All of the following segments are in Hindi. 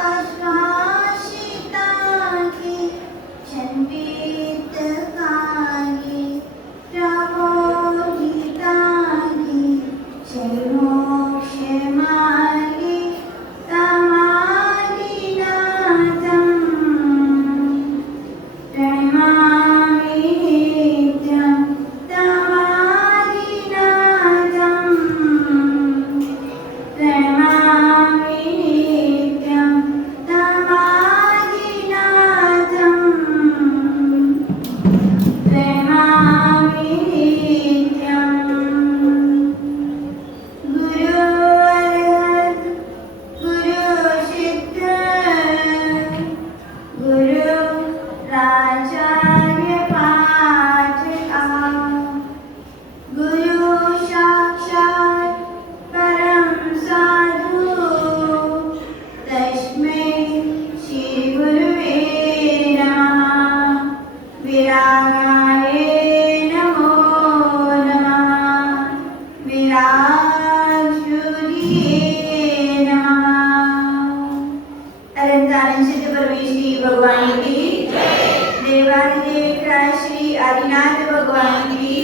आश्वासिता की छंदित काली प्रबोधिता की मोक्ष मार्गे तमादिनाथं प्रणमामि नित्यं तमादिनाथं प्रणमामि नित्यं तमादिनाथं प्रणमामि नित्यं गुरु अरहत गुरु सिद्ध गुरु आचार्य पाठका गुरु साक्षात् परम साधु तस्मै श्री गुरुवे नमः विरागाय नमो नमः विरागशूलिये नमः। अनंतानंद सिद्ध परमेश्वरी भगवान की देवादिदेव श्री आदिनाथ भगवान की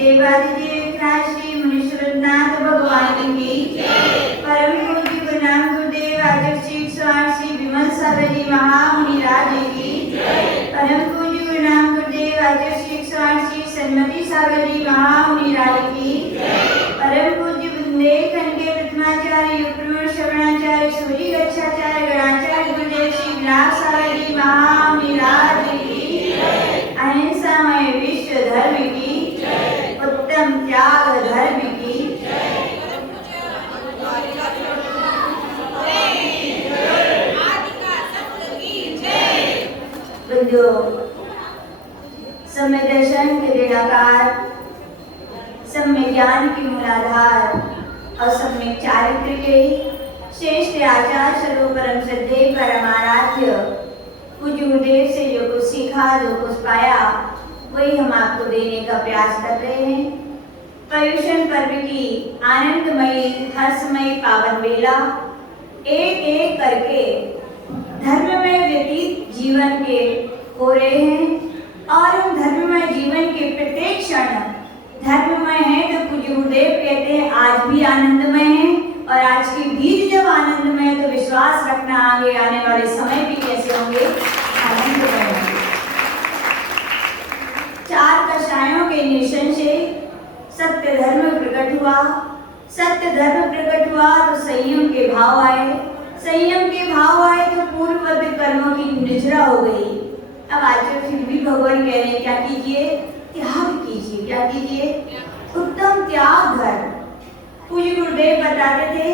देवादिदेव श्री मुनीश्वरनाथ भगवान की परम पूज्य गुरुनाम गुरुदेव आचार्य श्री स्वामी श्री विमल सागर जी महामुनि राज की परम पूज्य गुरुनाम गुरुदेव आचार्य श्री स्वामी श्री सन्मति सागर जी महामुनि राज की परम पूज्य बुंदेलखंड के प्रथमाचार्य युगप्रवर श्रवणाचार्य सूर्य गच्छाचार्य गणाचार्य गुरुदेव श्री विलास सागर जी महामुनि राज की अहिंसामय विश्व धर्म की उत्तम त्याग धर्म की बंधुओं, सम्य दर्शन के निराकार, सम्य ज्ञान की मूलाधार और सम्य चारित्र के श्रेष्ठ आचार्य स्वरूप परम श्रद्धेय परमाराध्य पूज्य गुरुदेव से जो कुछ सीखा जो कुछ पाया वही हम आपको देने का प्रयास कर रहे हैं। पर्युषण पर्व की आनंदमयी हर्षमयी पावन बेला एक एक करके धर्ममय व्यतीत जीवन के हो रहे हैं और उन धर्ममय जीवन के प्रत्येक क्षण धर्ममय है। तो पूज्य गुरुदेव कहते हैं आज भी आनंदमय है और आज की बीज जब आनंदमय है तो विश्वास रखना आगे आने वाले समय भी कैसे होंगे, आनंदमय होंगे। चार कषायों के निशन से सत्य धर्म प्रकट हुआ, सत्य धर्म प्रकट हुआ तो संयम के भाव आए, संयम के भाव आए तो पूर्ववत कर्मों की निजरा हो गई। अब आचार्य फिर भी भगवान कह रहे हैं क्या कीजिए, त्याग कीजिए। क्या कीजिए? उत्तम त्याग धर्म। पूज्य गुरुदेव बताते थे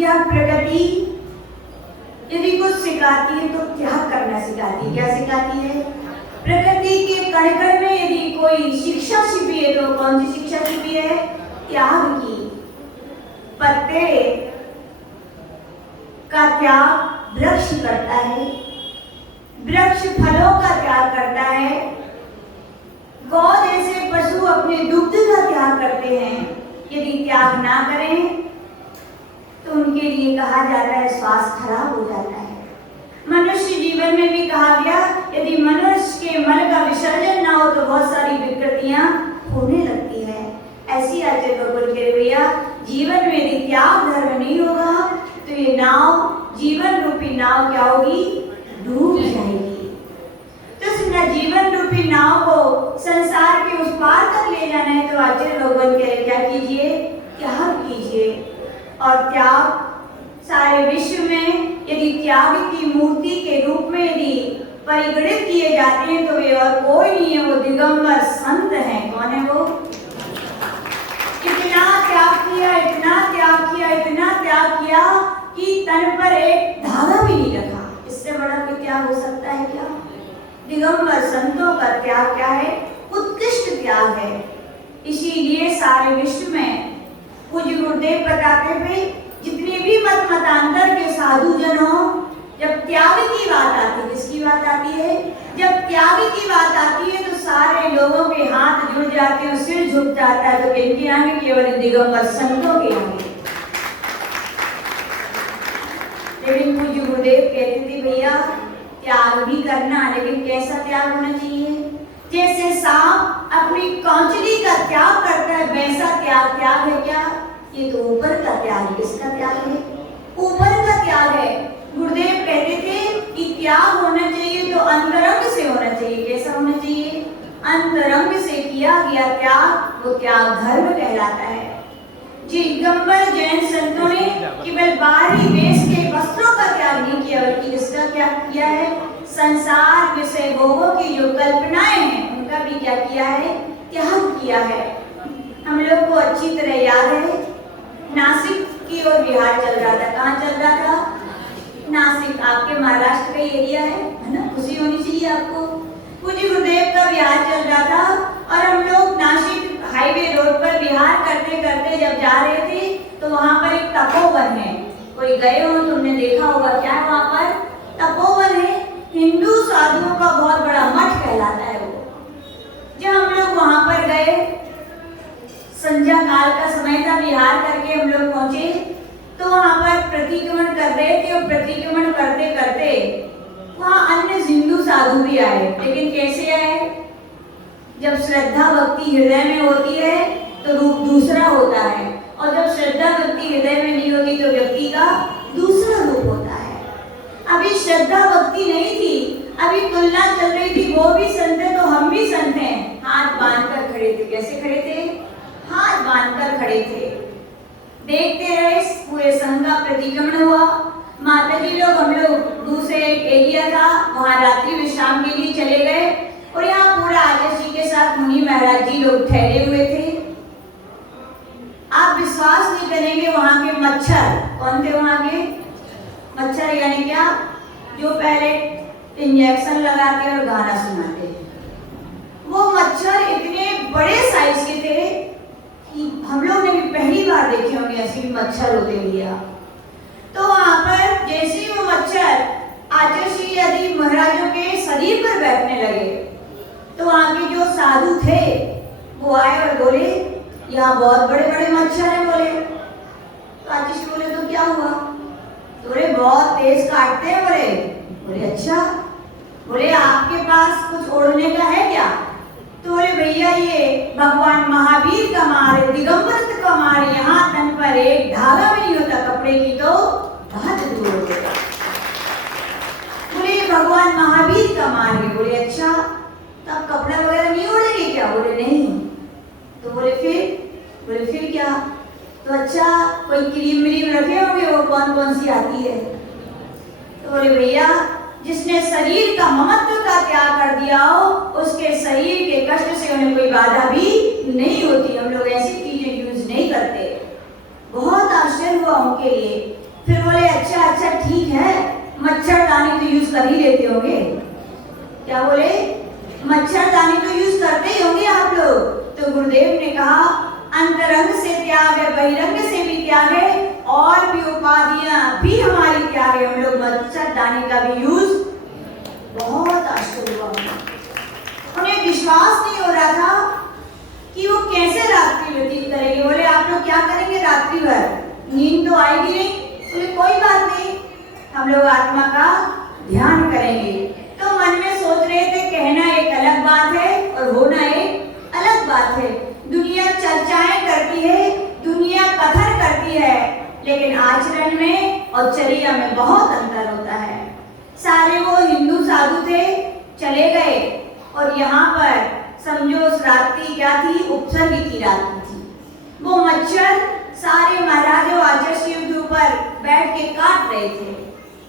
यह प्रकृति यदि कुछ सिखाती है तो त्याग करना सिखाती है। क्या सिखाती है? प्रकृति के कण कण में यदि कोई शिक्षा छिपी है तो कौन सी शिक्षा छिपी है? त्याग की। पत्ते का त्याग वृक्ष करता है, वृक्ष फलों का त्याग करता है, गौ जैसे पशु अपने दुग्ध का त्याग करते हैं। यदि त्याग ना करें तो उनके लिए कहा जाता है स्वास्थ्य खराब हो जाता है। मनुष्य जीवन में भी कहा गया यदि मनुष्य के मन का विसर्जन ना हो तो बहुत सारी विकृतियां होने लगती है। ऐसी आचार्य भगवान कह रहे भैया जीवन में यदि त्याग धर्म नहीं होगा तो ये नाव, जीवन रूपी नाव क्या होगी? डूब जाएगी। तो इस जीवन रूपी नाव को संसार के उस पार तक ले जाना है तो आचार्य भगवान कह रहे क्या कीजिए? त्याग कीजिए। और त्याग सारे विश्व में यदि त्याग की मूर्ति के रूप में यदि परिगणित किए जाते हैं तो वे और कोई नहीं है, वो दिगंबर संत हैं। कौन है वो? इतना त्याग किया, इतना त्याग किया, इतना त्याग किया कि तन पर एक धागा भी नहीं रखा। इससे बड़ा कोई त्याग हो सकता है क्या? दिगंबर संतों का त्याग क्या है? उत्कृष्ट त्याग है। इसीलिए सारे विश्व में पूज्य गुरुदेव बताते थे जितने भी मतांतर के साधु जन हो, जब त्याग की बात आती है, किसकी बात आती है? जब त्याग की बात आती है तो सारे लोगों के हाथ जुड़ जाते हैं, सिर झुक जाता है। तो किनके आगे? केवल दिगंबर संतों के आगे। त्याग भी करना, लेकिन कैसा त्याग होना चाहिए? जैसे सांप अपनी कौंचली का त्याग करता है, वैसा त्याग है क्या? ये तो ऊपर का त्याग है। किसका त्याग है? ऊपर का त्याग है। गुरुदेव कहते थे कि त्याग होना चाहिए तो अंतरंग से होना चाहिए। कैसा होना चाहिए? अंतरंग से किया गया त्याग, वो त्याग धर्म कहलाता है। दिगंबर जैन संतों ने केवल बाहरी वेश के वस्त्रों का त्याग नहीं किया, बल्कि किसका त्याग किया है? संसार विषय भोगों की जो कल्पनाएं हैं उनका भी क्या किया है? त्याग किया है। हम लोग को अच्छी तरह याद है, नासिक की ओर विहार चल रहा था। कहाँ चल रहा था? नासिक। आपके महाराष्ट्र का एरिया है ना? खुशी होनी चाहिए आपको। पूज्य गुरुदेव का विहार चल रहा था और हम लोग नासिक हाईवे रोड पर विहार करते करते जब जा रहे थे तो वहां पर एक तपोवन है। कोई गए हो, तुमने देखा होगा। क्या है वहां पर? तपोवन है। हिंदू साधुओं का बहुत बड़ा मठ कहलाता है वो। जब हम लोग वहां पर गए, संध्या काल का समय था, विहार करके हम लोग पहुंचे तो वहां पर प्रतिक्रमण कर रहे थे और प्रतिक्रमण करते करते वहां अन्य हिंदू साधु भी आए। लेकिन कैसे आए? जब श्रद्धा भक्ति हृदय में होती है तो रूप दूसरा होता है, और जब श्रद्धा भक्ति हृदय में नहीं होती तो व्यक्ति का दूसरा रूप होता है। अभी श्रद्धा भक्ति नहीं थी, अभी तुलना चल रही थी। वो भी संत है तो हम भी संत हैं। हाथ बांधकर खड़े थे। कैसे खड़े थे? हाथ बांधकर खड़े थे। देखते रहे, पूरे संघ का प्रतिक्रमण हुआ। माता जी लोग, हम लोग दूसरे एरिया था, वहां रात्रि विश्राम के लिए चले गए और यहाँ पूरा आचार्य जी के साथ मुनि महाराज जी लोग ठहरे हुए थे। आप विश्वास नहीं करेंगे, वहां के मच्छर, कौन थे वहां के मच्छर? यानी क्या? जो पहले इंजेक्शन लगाते और गाना सुनाते हैं। वो मच्छर इतने बड़े साइज के थे कि हम लोग ने भी पहली बार देखे होंगे ऐसे भी मच्छर होते भैया। तो वहां पर जैसे ही वो मच्छर आचार्य श्री आदि महाराजों के शरीर पर बैठने लगे तो वहां के जो साधु थे वो आए और बोले, यहाँ बहुत बड़े बड़े मच्छर हैं। बोले तो आचार्य श्री बोले, तो क्या हुआ? तो बोले, बहुत तेज काटते हैं। बोले अच्छा। बोले, आपके पास कुछ ओढ़ने का है क्या? तो बोले, भैया ये भगवान महावीर का मार है, दिगंबर का मार, यहाँ तन पर एक धागा भी नहीं होता कपड़े की तो बात दूर हो गया। बोले, भगवान महावीर का मार है। बोले अच्छा, तब कपड़ा वगैरह नहीं ओढ़ेंगे क्या? बोले नहीं। तो बोले फिर क्या? तो अच्छा, कोई क्रीम व्रीम रखे होंगे, वो कौन कौन सी आती है? तो बोले, भैया जिसने शरीर का ममत्व का त्याग कर दिया हो उसके शरीर के कष्ट से उन्हें कोई बाधा भी नहीं होती। हम लोग ऐसी चीजें यूज नहीं करते। बहुत आश्चर्य हुआ उनके लिए। फिर बोले अच्छा ठीक है, मच्छरदानी तो यूज कर ही लेते होंगे। क्या बोले? मच्छरदानी तो यूज करते ही होंगे आप लोग। तो गुरुदेव ने कहा, अंतरंग से त्याग है, बहिरंग से भी त्याग है, और भी उपाधियां भी हमारी त्याग है। हम लोग मच्छरदानी का भी यूज। बहुत आश्चर्य हुआ उन्हें। विश्वास नहीं हो रहा था कि वो कैसे रात्रि व्यतीत करेंगे। बोले, आप लोग क्या करेंगे रात्रि भर? नींद तो आएगी नहीं। बोले कोई बात नहीं, हम लोग आत्मा का ध्यान करेंगे। तो मन में सोच रहे थे, कहना एक अलग बात है और होना एक अलग बात है। दुनिया चर्चाएं करती है, दुनिया कथन करती है, लेकिन आचरण में और चर्या में बहुत अंतर होता है। सारे वो हिंदू साधु थे, चले गए और यहाँ पर समझो रात्रि क्या थी? उपसर्ग की रात्रि थी। वो मच्छर सारे महाराजों आचार्य शिव के ऊपर बैठ के काट रहे थे।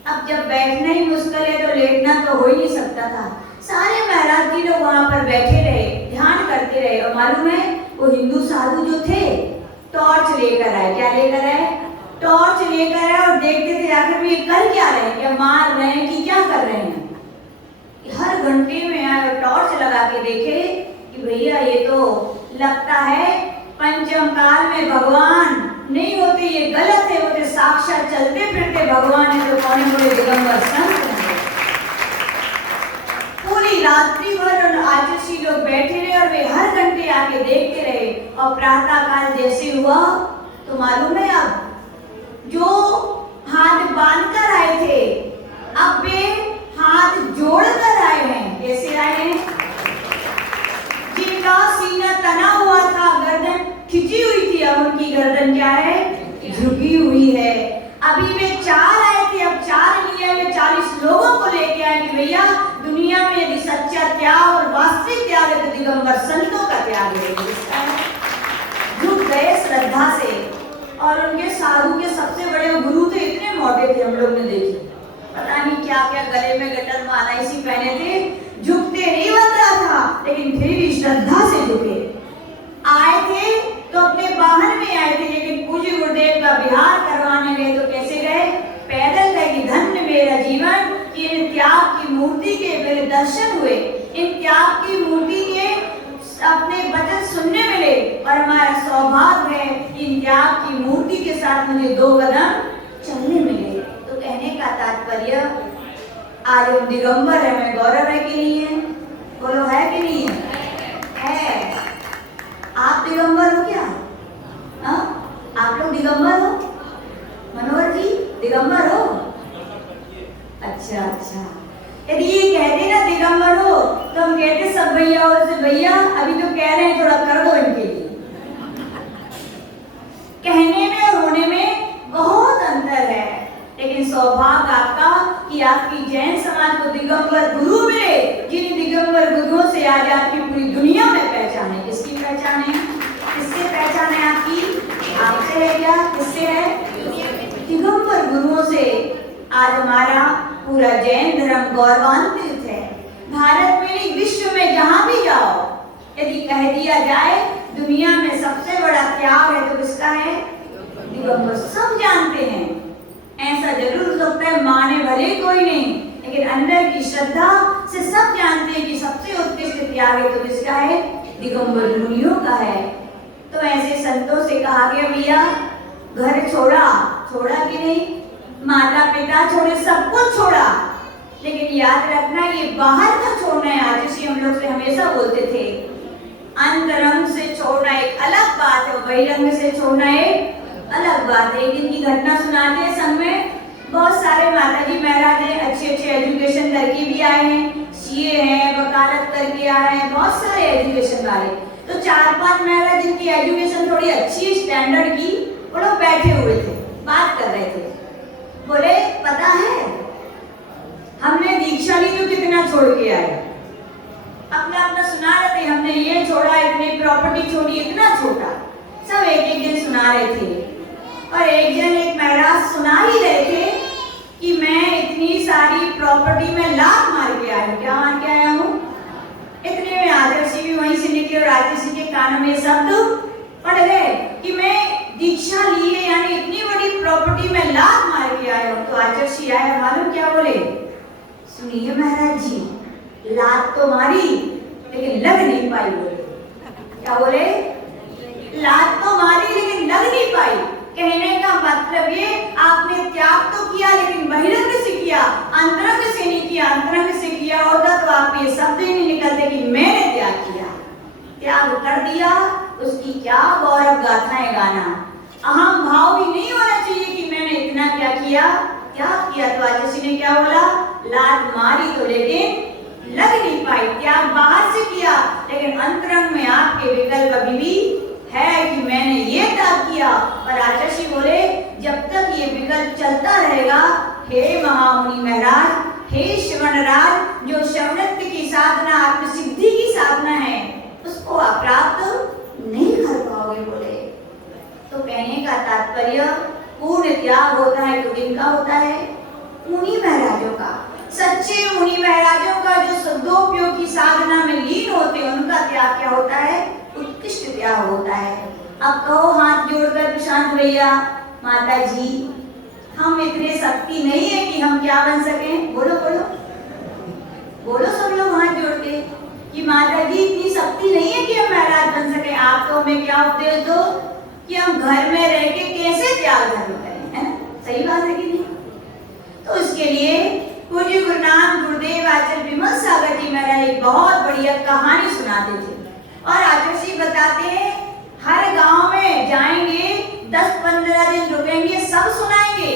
अब जब बैठना ही मुश्किल है तो लेटना तो हो ही नहीं सकता था। सारे महाराज जी लोग वहां पर बैठे रहे, ध्यान करते रहे। और मालूम है वो हिंदू साधु जो थे टॉर्च लेकर आए। क्या लेकर आए? टॉर्च लेकर आए और देखते थे आखिर में ये कर क्या रहे हैं, क्या मार रहे हैं कि क्या कर रहे हैं। हर घंटे में आए और टॉर्च लगा के देखे कि भैया ये तो लगता है पंचम काल में भगवान नहीं होते, ये गलत है। होते साक्षात चलते फिरते भगवान है, तो कौन बड़े दिगंबर संत हैं। पूरी रात्रि भर आचार्य लोग बैठे रहे और वे हर घंटे आके देखते रहे। और प्रातः काल जैसे हुआ तो मालूम है, अब जो हाथ बांधकर आए थे अब वे हाथ हाथ जोड़कर आए हैं। कैसे आए हैं? जिनका सीना तना हुआ था, गर्दन खिंची हुई थी, अब उनकी गर्दन क्या है? झुकी हुई है। अभी वे 4 आए थे, अब 4 नहीं आए, वे 40 लोगों को लेके आए कि भैया दुनिया में यदि सच्चा त्याग और वास्तविक त्याग है तो दिगंबर संतों का त्याग है। झुक गए श्रद्धा से। और उनके साधु के सबसे बड़े गुरु थे, इतने मोटे थे, हम लोग ने देखे, पता नहीं क्या क्या गले में गटर माला इसी पहने थे, झुकते नहीं बन रहा था, लेकिन फिर भी श्रद्धा से झुके। आए थे तो अपने वाहन में आए थे, लेकिन पूज्य गुरुदेव का विहार करवाने गए तो कैसे गए? पैदल गए कि धन्य मेरा जीवन कि इन त्याग की मूर्ति के मेरे दर्शन हुए, इन त्याग की मूर्ति के अपने वचन सुनने मिले, और हमारा सौभाग्य है इन त्याग की मूर्ति के साथ मुझे 2 कदम चलने मिले। तो कहने का तात्पर्य, आज हम दिगंबर है, मैं गौरव है कि नहीं है? बोलो है कि नहीं है? है। आप दिगंबर हो क्या? आप लोग दिगंबर हो? मनोहर जी दिगंबर हो? अच्छा। यदि ये कहते ना दिगंबर हो तो हम कहते सब भैया और से भैया अभी तो कह रहे हैं थोड़ा कर दो इनके लिए। कहने में और होने में बहुत अंतर है, लेकिन सौभाग्य आपका कि आपकी जैन समाज को दिगंबर गुरु मिले, जिन दिगंबर गुरुओं से आज आपकी पूरी दुनिया में पहचान है। किसकी पहचान है? किससे पहचान है आपकी? आपसे है क्या? किससे है? दिगंबर गुरुओं से आज हमारा पूरा जैन धर्म गौरवान्वित है। भारत में नहीं, विश्व में जहां भी जाओ, यदि कह दिया जाए दुनिया में सबसे बड़ा त्याग है तो किसका है? दिगंबर। सब जानते हैं, ऐसा जरूर हो सकता है माने भले कोई नहीं, लेकिन अंदर की श्रद्धा से सब जानते हैं कि सबसे उत्कृष्ट त्याग है तो किसका है? दिगंबर मुनियों का है। तो ऐसे संतों से कहा गया भैया घर छोड़ा कि नहीं? माता पिता छोड़े, सब कुछ छोड़ा, लेकिन याद रखना ये बाहर का छोड़ना है। आतिशी हम लोग से हमेशा बोलते थे, अंतरंग से छोड़ना एक अलग बात है, बहिरंग से छोड़ना एक अलग बात है। एक दिन की घटना सुनाते हैं, संग में बहुत सारे माताजी महाराज हैं, अच्छे एजुकेशन करके भी आए हैं, सीए हैं, वकालत करके आए हैं, बहुत सारे एजुकेशन वाले। तो 4-5 महाराज जिनकी एजुकेशन थोड़ी अच्छी स्टैंडर्ड की, वो लोग बैठे हुए थे, बात कर रहे थे। बोले पता है हमने दीक्षा ली तो कितना छोड़ के आए? अपना सुना रहे थे, हमने ये छोड़ा, इतनी प्रॉपर्टी छोड़ी, इतना छोटा, सब एक दिन सुना रहे थे। और एक महाराज सुना ही रहे थे कि मैं इतनी सारी प्रॉपर्टी में लात मार के आया हूँ। क्या मार के आया हूँ? इतने में आदर्शी भी वहीं से निकले और आदर्शी के कानों में शब्द पड़ गए कि मैं दीक्षा लिए यानी इतनी बड़ी प्रॉपर्टी में लात मार के आया हूँ। तो आदर्शी आया, मालूम क्या बोले? सुनिए महाराज जी, लात तो मारी लेकिन लग नहीं पाई। बोले क्या बोले? लात तो मारी लेकिन लग नहीं पाई। कहने का मतलब ये आपने त्याग तो किया लेकिन बहिरंग से किया, अंतरंग से नहीं किया। अंतरंग से किया होता तो आप ये शब्द ही नहीं निकलते कि मैंने त्याग किया। त्याग कर दिया, उसकी क्या गौरव गाथाएं गाना। अहम भाव भी नहीं होना चाहिए कि मैंने इतना क्या किया। तो आचार्य ने क्या बोला? लात मारी तो लेकिन लग नहीं पाई। त्याग बाहर से किया लेकिन अंतरंग में आपके विकल्प अभी भी है कि मैंने ये त्याग किया। पर आचार्य बोले जब तक ये विकल्प चलता रहेगा, हे महामुनि महाराज, हे श्रवणराज, जो श्रवणत्व की साधना आत्मसिद्धि की साधना है उसको आप प्राप्त नहीं कर पाओगे। बोले तो कहने का तात्पर्य पूर्ण त्याग होता है तो किनका होता है? मुनि महाराजों का। सच्चे मुनि महाराजों का जो सदोपयोग की साधना में लीन होते हैं उनका त्याग क्या होता है? उत्कृष्ट त्याग होता है। अब कहो हाथ जोड़कर प्रशांत भैया, माता जी हम इतने शक्ति नहीं है कि हम क्या बन सके। बोलो बोलो बोलो सब लोग हाथ जोड़ के कि माता जी इतनी शक्ति नहीं है कि हम महाराज बन सके। आप तो हमें क्या उपदेश दो कि हम घर में रह के कैसे त्याग धर्म करें, है ना? सही बात है कि नहीं? तो इसके लिए पूज्य गुरु नानक गुरुदेव आचार्य विमल सागर जी महाराज एक बहुत बढ़िया कहानी सुनाते थे। और आचार्य जी बताते हैं हर गांव में जाएंगे, 10-15 दिन रुकेंगे, सब सुनाएंगे,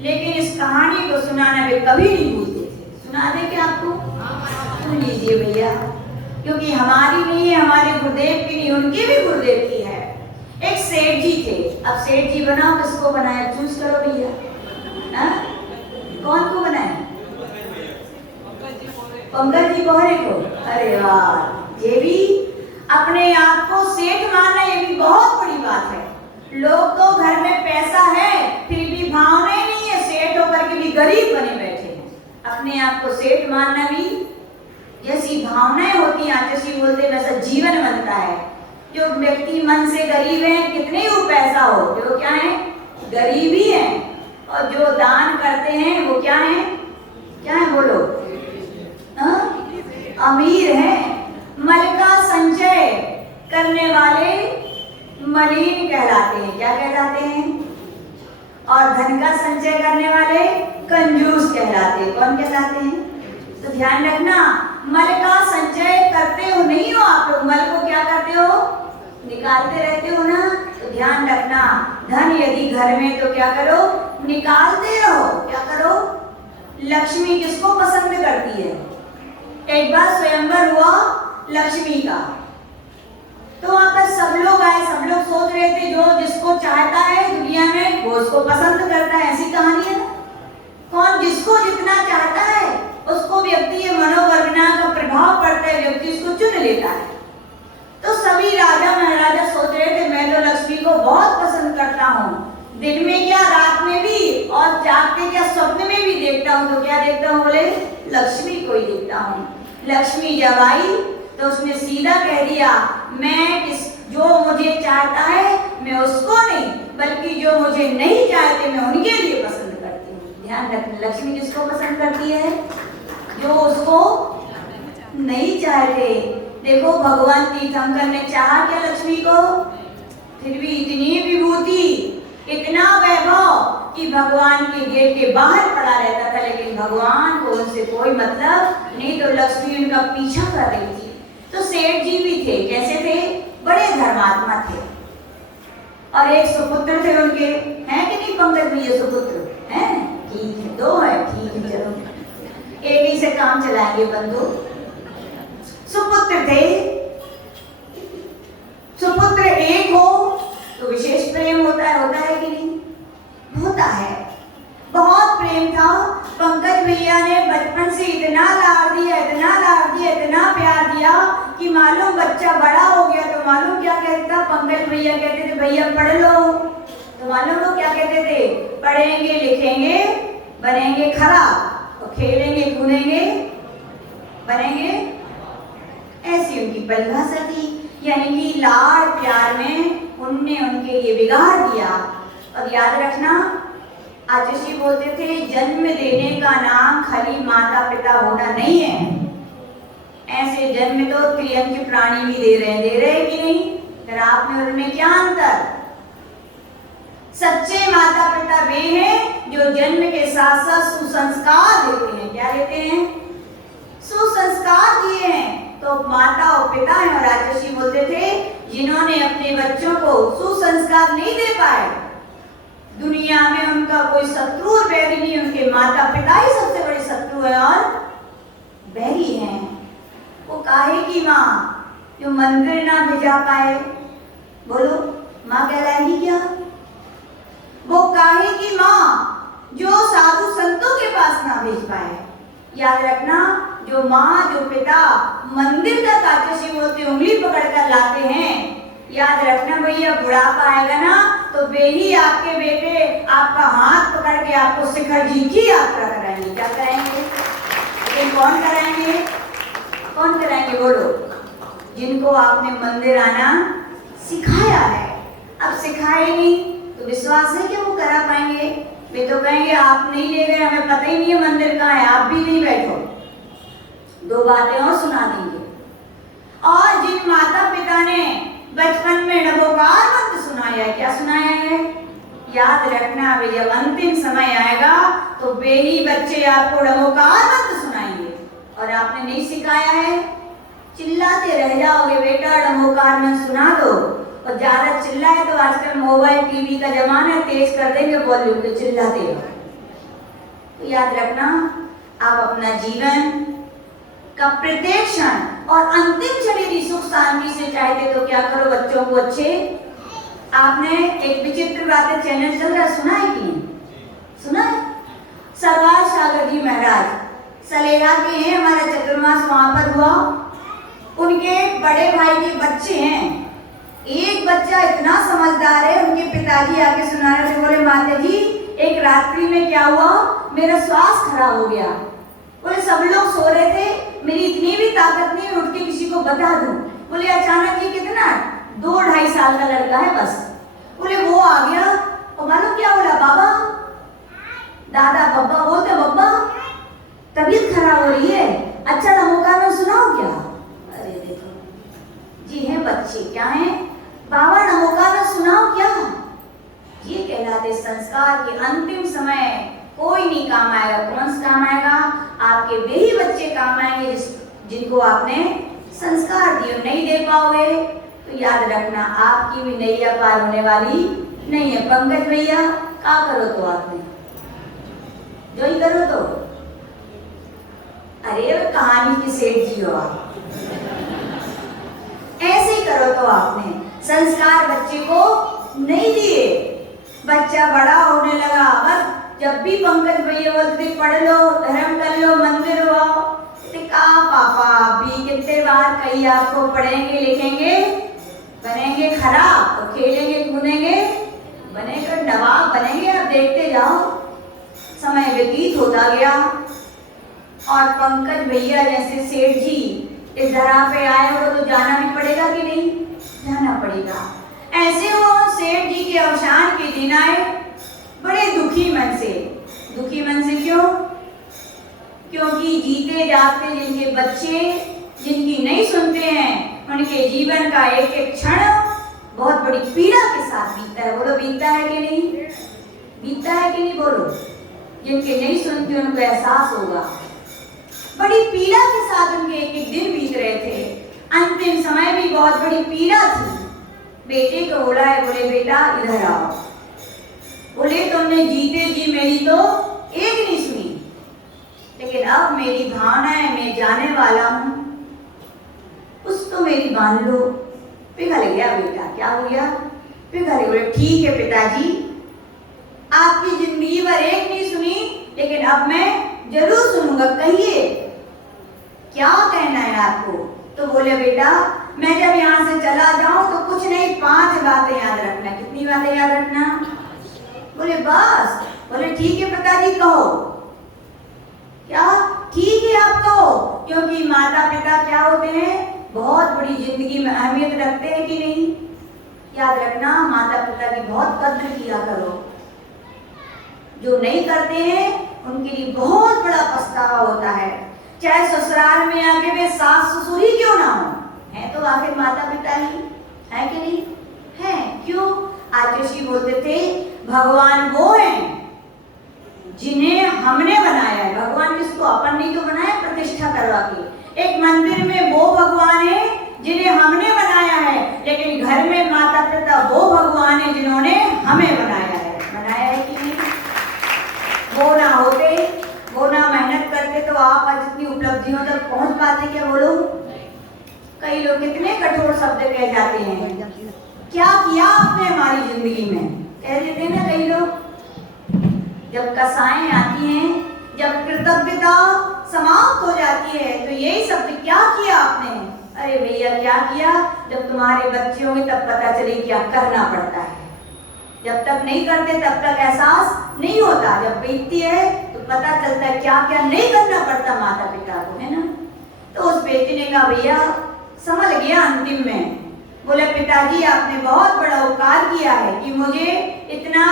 लेकिन इस कहानी को सुनाना वे कभी नहीं भूलते थे। सुना दे क्या आपको? सुन लीजिए भैया, क्योंकि हमारी नहीं है, हमारे गुरुदेव की नहीं, उनकी भी गुरुदेव की है। एक सेठ जी थे। अब सेठ जी बनाओ, किसको बनाया? चूज करो भैया। कौन को बनाए? पंकज जी बोहरे को। अरे वाह, ये भी अपने आप को सेठ मानना, ये भी बहुत बड़ी बात है। लोग तो घर में पैसा है फिर भी भावनाएं नहीं है, सेठ होकर के भी गरीब बने बैठे हैं। अपने आप को सेठ मानना भी जैसी भावनाएं होती हैं, आतिशी बोलते हैं, वैसा जीवन बनता है। जो व्यक्ति मन से गरीब है, कितने ही पैसा हो, जो क्या है? गरीब ही है। और जो दान करते हैं वो क्या है? क्या है बोलो? अमीर है। मल का संचय करने वाले मलिन कहलाते हैं। क्या कहलाते हैं? और धन का संचय करने वाले कंजूस कहलाते हैं। कौन कहलाते हैं? तो ध्यान रखना, मल का संचय करते हो नहीं हो आप लोग, मल को क्या करते हो? निकालते रहते हो ना। तो ध्यान रखना, धन यदि घर में तो क्या करो? निकालते रहो। क्या करो? लक्ष्मी किसको पसंद करती है? एक बार स्वयंवर हुआ लक्ष्मी का, तो वहां पर सब लोग आए, सब लोग सोच रहे थे जो जिसको चाहता है दुनिया में वो उसको पसंद करता है। ऐसी कहानी है ना। कौन जिसको जितना चाहता है उसको व्यक्ति ये मनोवर्गना का प्रभाव पड़ता है, व्यक्ति उसको चुन लेता है। तो सभी राजा महाराजा सोच रहे थे मैं तो लक्ष्मी को बहुत पसंद करता हूँ, दिन में क्या रात में भी, और जागते क्या स्वप्न में भी देखता हूँ। तो क्या देखता हूँ? बोले लक्ष्मी को ही देखता हूँ। लक्ष्मी जब आई तो उसने सीधा कह दिया, मैं जो मुझे चाहता है मैं उसको नहीं, बल्कि जो मुझे नहीं चाहते मैं उनके लिए पसंद करती हूँ। ध्यान रखना, लक्ष्मी किसको पसंद करती है? जो उसको नहीं चाहते। देखो भगवान तीर्थंकर ने चाहा क्या लक्ष्मी को? फिर भी इतनी विभूति, इतना वैभव कि भगवान के गेट के बाहर पड़ा रहता था, लेकिन भगवान को उनसे कोई मतलब नहीं। तो लक्ष्मी उनका पीछा कर रही थी। तो सेठ जी भी थे, कैसे थे? बड़े धर्मात्मा थे, और एक सुपुत्र थे उनके। हैं कि नहीं पंकज भैया? सुपुत्र हैं? ठीक है, दो है, ठीक है, चलो एक ही से काम चलाएंगे बंधु। सुपुत्र थे। सुपुत्र एक हो तो विशेष प्रेम होता है कि नहीं? होता है। बहुत प्रेम था। पंकज भैया ने बचपन से इतना लाड दिया, इतना लाड दिया, इतना प्यार दिया कि मालूम बच्चा बड़ा हो गया तो मालूम क्या कहता? पंकज भैया कहते थे भैया पढ़ लो, तो मालूम लोग क्या कहते थे? पढ़ेंगे लिखेंगे बनेंगे खराब, और खेलेंगे कूदेंगे बनेंगे। ऐसी उनकी परिभाषा थी। यानी कि लाड़ प्यार में उनने उनके लिए बिगाड़ दिया। और याद रखना, आतिशी बोलते थे जन्म देने का नाम खाली माता पिता होना नहीं है। ऐसे जन्म तो त्रियंच प्राणी भी दे रहे कि नहीं? फिर आप में और उनमें क्या अंतर? सच्चे माता पिता वे हैं जो जन्म के साथ साथ सुसंस्कार देते हैं। क्या देते हैं? सुसंस्कार दिए हैं। तो माता और पिता हैं। और आतिशी बोलते थे जिन्होंने अपने बच्चों को सुसंस्कार नहीं दे पाए, दुनिया में उनका कोई शत्रु और बैरी नहीं, उनके माता पिता ही सबसे बड़े शत्रु है और बैरी हैं। वो काहे की माँ जो मंदिर ना भेजा पाए? बोलो, माँ कहलाएगी क्या? वो काहे की माँ जो साधु संतों के पास ना भेज पाए? याद रखना, जो माँ जो पिता मंदिर तक आतिशी होती उंगली पकड़कर लाते हैं, याद रखना भैया बुढ़ापा आएगा ना तो वे ही आपके बेटे आपका हाथ पकड़ के आपको शिखर जी की यात्रा कराएंगे। क्या कराएंगे? लेकिन कौन कराएंगे? कौन कराएंगे? बोलो, जिनको आपने मंदिर आना सिखाया है। अब सिखाए नहीं तो विश्वास है कि वो करा पाएंगे? वे तो कहेंगे आप नहीं ले गए, हमें पता ही नहीं है मंदिर कहाँ है, आप भी नहीं बैठो। दो बातें और सुना देंगे। और जिन माता पिता ने बचपन में नमोकार मंत्र सुनाया है, क्या सुनाया है? याद रखना, वे जब अंतिम समय आएगा तो वे ही बच्चे आपको नमोकार मंत्र सुनाएंगे। और आपने नहीं सिखाया है, चिल्लाते रह जाओगे बेटा नमोकार मंत्र सुना दो। और ज्यादा चिल्लाए तो आजकल मोबाइल टीवी का जमाना है, तेज कर देंगे वॉल्यूम तो चिल्लाते रहो। तो याद रखना, आप अपना जीवन का प्रत्येक क्षण और अंतिम क्षण यदि सुख शांति से चाहते तो क्या करो, बच्चों को अच्छे। आपने एक विचित्र बातें चैनल चल रहा सुना है कि नहीं सुना है? सरदार सागर जी महाराज सलेला के हैं, हमारा चतुर्मास वहां पर हुआ। उनके बड़े भाई के बच्चे हैं, एक बच्चा इतना समझदार है, उनके पिताजी आके सुना रहे थे, बोले माता जी एक रात्रि में क्या हुआ, मेरा श्वास खराब हो गया। बोले सब लोग सो रहे थे, मेरी इतनी भी ताकत नहीं उठ के किसी को बता दूं। बोले अचानक ये कितना 2-2.5 साल का लड़का है बस। बोले वो आ गया और मालूम क्या बोला, बाबा दादा बब्बा बोलते, बब्बा तबीयत खराब हो रही है, अच्छा नमोकार सुनाओ क्या। अरे देखो जी है बच्चे क्या है, बाबा नमोकार सुनाओ क्या। ये कहलाते संस्कार के अंतिम समय कोई नहीं काम आएगा। कौन सा काम आएगा, आपके वे ही बच्चे काम आएंगे जिनको आपने संस्कार दिए। नहीं दे पाओगे तो याद रखना आपकी भी नैया पार होने वाली नहीं है। पंकज भैया क्या करो तो आपने जो ही करो तो, अरे कहानी की सेठ जी हो आप, ऐसे ही करो तो आपने संस्कार बच्चे को नहीं दिए। बच्चा बड़ा होने लगा, बस जब भी पंकज भैया बोलते पढ़ लो, धर्म कर लो, मंदिर हो, कहा पापा आप भी कितने बार कही आपको पढ़ेंगे लिखेंगे बनेंगे खराब, तो खेलेंगे कूदेंगे बनेगा नवाब बनेंगे। अब देखते जाओ, समय व्यतीत होता गया और पंकज भैया जैसे सेठ जी इस धरा पे आए हो तो जाना भी पड़ेगा कि नहीं, जाना पड़ेगा। ऐसे वो सेठ जी के अवसान के दिन आए बड़े दुखी मन से। दुखी मन से क्यों? क्योंकि जीते जागते जिनके बच्चे जिनकी नहीं सुनते हैं, उनके जीवन का एक एक क्षण बहुत बड़ी पीड़ा के साथ बीतता है। बोलो बीतता है कि नहीं, बीतता है कि नहीं बोलो। जिनके नहीं सुनते उनको एहसास होगा, बड़ी पीड़ा के साथ उनके एक एक दिन बीत रहे थे। अंतिम समय भी बहुत बड़ी पीड़ा थी। बेटे को बोला है, बोले बेटा इधर आओ। बोले तुमने जीते जी मेरी तो एक नहीं सुनी, लेकिन अब मेरी भावना है, मैं जाने वाला हूं, कुछ तो मेरी मान लो। पिघल गया बेटा, क्या हो गया, पिघल गया। बोले ठीक है पिताजी, आपकी जिंदगी भर एक नहीं सुनी, लेकिन अब मैं जरूर सुनूंगा, कहिए क्या कहना है आपको। तो बोले बेटा मैं जब यहाँ से चला जाऊं तो कुछ नहीं 5 बातें याद रखना। कितनी बातें याद रखना? बोले बस। बोले ठीक है पिताजी कहो। क्या ठीक है आप कहो, क्योंकि माता पिता क्या होते हैं, बहुत बड़ी जिंदगी में अहमियत रखते हैं कि नहीं। याद रखना माता पिता की बहुत कद्र किया करो। जो नहीं करते हैं उनके लिए बहुत बड़ा पछतावा होता है। चाहे ससुराल में आके वे सास ससुर ही क्यों ना हो, है तो आखिर माता पिता ही है कि नहीं है। क्यों? आचार्य बोलते थे भगवान वो हैं जिन्हें हमने बनाया है। भगवान किसको, अपन नहीं तो बनाया प्रतिष्ठा करवा के। एक मंदिर में वो भगवान है जिन्हें हमने बनाया है, लेकिन घर में माता पिता वो भगवान है जिन्होंने हमें बनाया है। बनाया है कि नहीं? वो ना होते, वो ना मेहनत करते तो आप आज इतनी उपलब्धियों तक पहुंच पाते क्या? बोलो। कई लोग कितने कठोर शब्द कह जाते हैं, क्या किया आपने हमारी जिंदगी में, कह देते हैं ना कई लोग। जब कसाएं आती हैं, जब कृतज्ञता समाप्त हो जाती है, तो यही शब्द क्या किया आपने। अरे भैया क्या किया, जब तुम्हारे बच्चे होंगे तब पता चले क्या करना पड़ता है। जब तक नहीं करते तब तक एहसास नहीं होता, जब बीतती है तो पता चलता है क्या क्या नहीं करना पड़ता माता पिता को, है ना। तो उस बेटे ने कहा भैया संभल गया अंतिम में। बोले पिताजी आपने बहुत बड़ा उपकार किया है कि मुझे इतना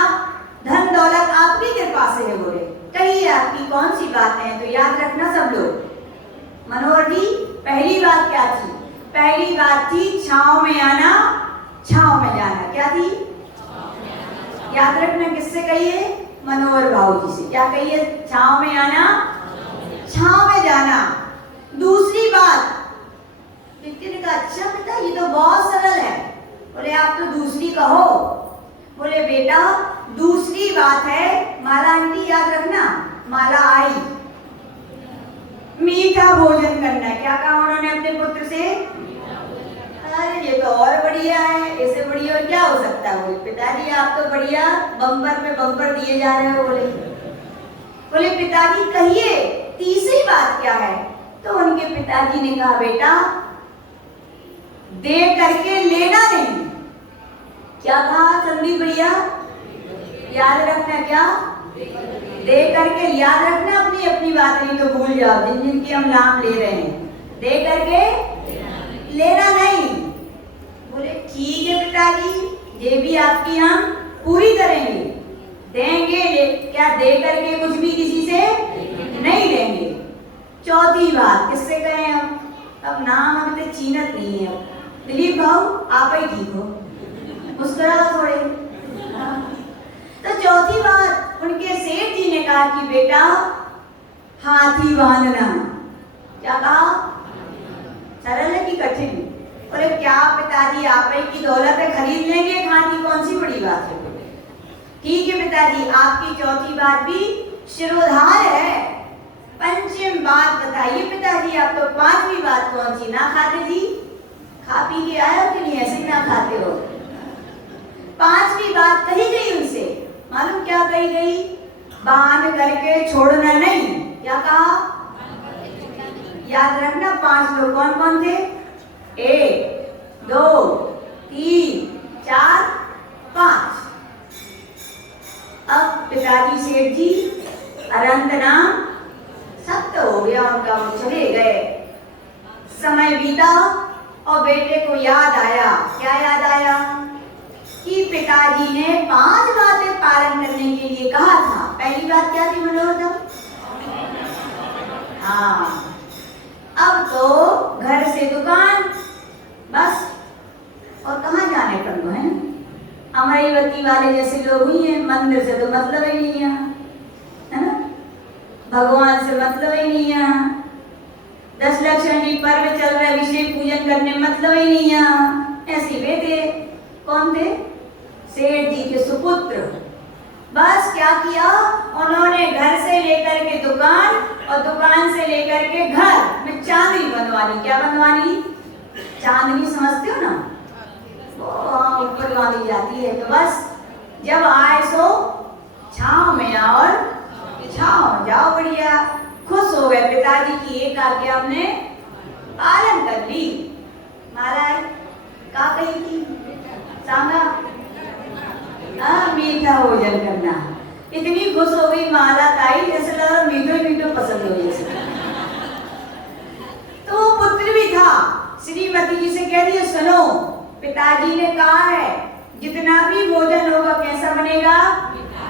धन दौलत आपकी कृपा से है। बोले कहिए आपकी कौन सी बात है। तो याद रखना सब लोग। मनोहर जी पहली बात क्या थी? पहली बात थी छांव में आना, छांव में जाना। क्या थी? याद रखना। किससे कहिए? मनोहर भाऊ जी से। क्या कहिए? छांव में आना, छांव में जाना। दूसरी बात ने कहा अच्छा पिता ये तो बहुत सरल है। बोले आप तो दूसरी कहो। बोले बेटा दूसरी बात है माला। आंटी याद रखना, माला आई, मीठा भोजन करना। क्या कहा उन्होंने अपने पुत्र से? अरे ये तो और बढ़िया है, इससे बढ़िया और क्या हो सकता है? बोले पिताजी आप तो बढ़िया बम्पर पे बम्पर दिए जा रहे हो। बोले पिताजी कहिए तीसरी बात क्या है? तो उनके पिताजी ने कहा बेटा दे करके लेना नहीं। क्या कहा संदीप भैया? याद रखना। क्या? दे करके याद रखना, अपनी अपनी बात नहीं तो भूल जाओ, जिन जिन की हम नाम ले रहे हैं। दे करके लेना नहीं। बोले ठीक है पिताजी, ये भी आपकी हम पूरी करेंगे, देंगे। क्या दे करके कुछ भी किसी से नहीं लेंगे। चौथी बात किससे कहें हम? अब नाम हमें तो चीनत नहीं है। दिलीप भाऊ आप ही ठीक हो, मुस्कुराओ थोड़े। तो चौथी बात उनके सेठ जी ने कहा कि बेटा हाथी बांधना। क्या कहा? सरल है कि कठिन? बोले क्या पिताजी आप ही की दौलत है, खरीद लेंगे हाथी, कौन सी बड़ी बात है। ठीक है पिताजी, आपकी चौथी बात भी शिरोधार है। पंचम बात बताइए पिताजी, आप तो पांचवी बात कौन सी? ना खाते जी, खा पी के आए हो कि नहीं, ऐसे ना खाते हो। पांचवी बात कही गई उनसे, मालूम क्या कही गई? बांध करके छोड़ना नहीं। क्या कहा? याद रखना 5 लोग कौन कौन थे? 1 2 3 4 5। अब पिताजी सेठ जी अनंत नाम सत्य हो गया उनका, वो चले गए। समय बीता और बेटे को याद आया। क्या याद आया? कि पिताजी ने 5 बातें पालन करने के लिए कहा था। पहली बात क्या थी मनोरम? हाँ, अब तो घर से दुकान बस, और कहाँ जाने पर है। अमरावती वाले जैसे लोग ही हैं, मंदिर से तो मतलब ही नहीं है ना, भगवान से मतलब ही नहीं है। 10 लक्षणी पर्व चल रहा है, विषय पूजन करने मतलब ही नहीं है। ऐसे वे थे। कौन थे? सेठ जी के सुपुत्र। बस क्या किया उन्होंने? घर से लेकर के दुकान और दुकान से लेकर के घर में चांदनी बनवानी। क्या बनवानी? चांदनी समझते हो ना, वो ऊपर बांधी जाती है। तो बस जब आए सो छांव में आओ और छांव जाओ, बढ़िया। खुश हो गए पिताजी की एक आज्ञा हमने पालन कर ली। महाराज का कही थी? सांगा मीठा भोजन करना। इतनी खुश हो गई माला ताई, जैसे लगा मीठो मीठो पसंद हो जैसे। तो वो पुत्र भी था, श्रीमती जी से कह दिया सुनो पिताजी ने कहा है जितना भी भोजन होगा कैसा बनेगा?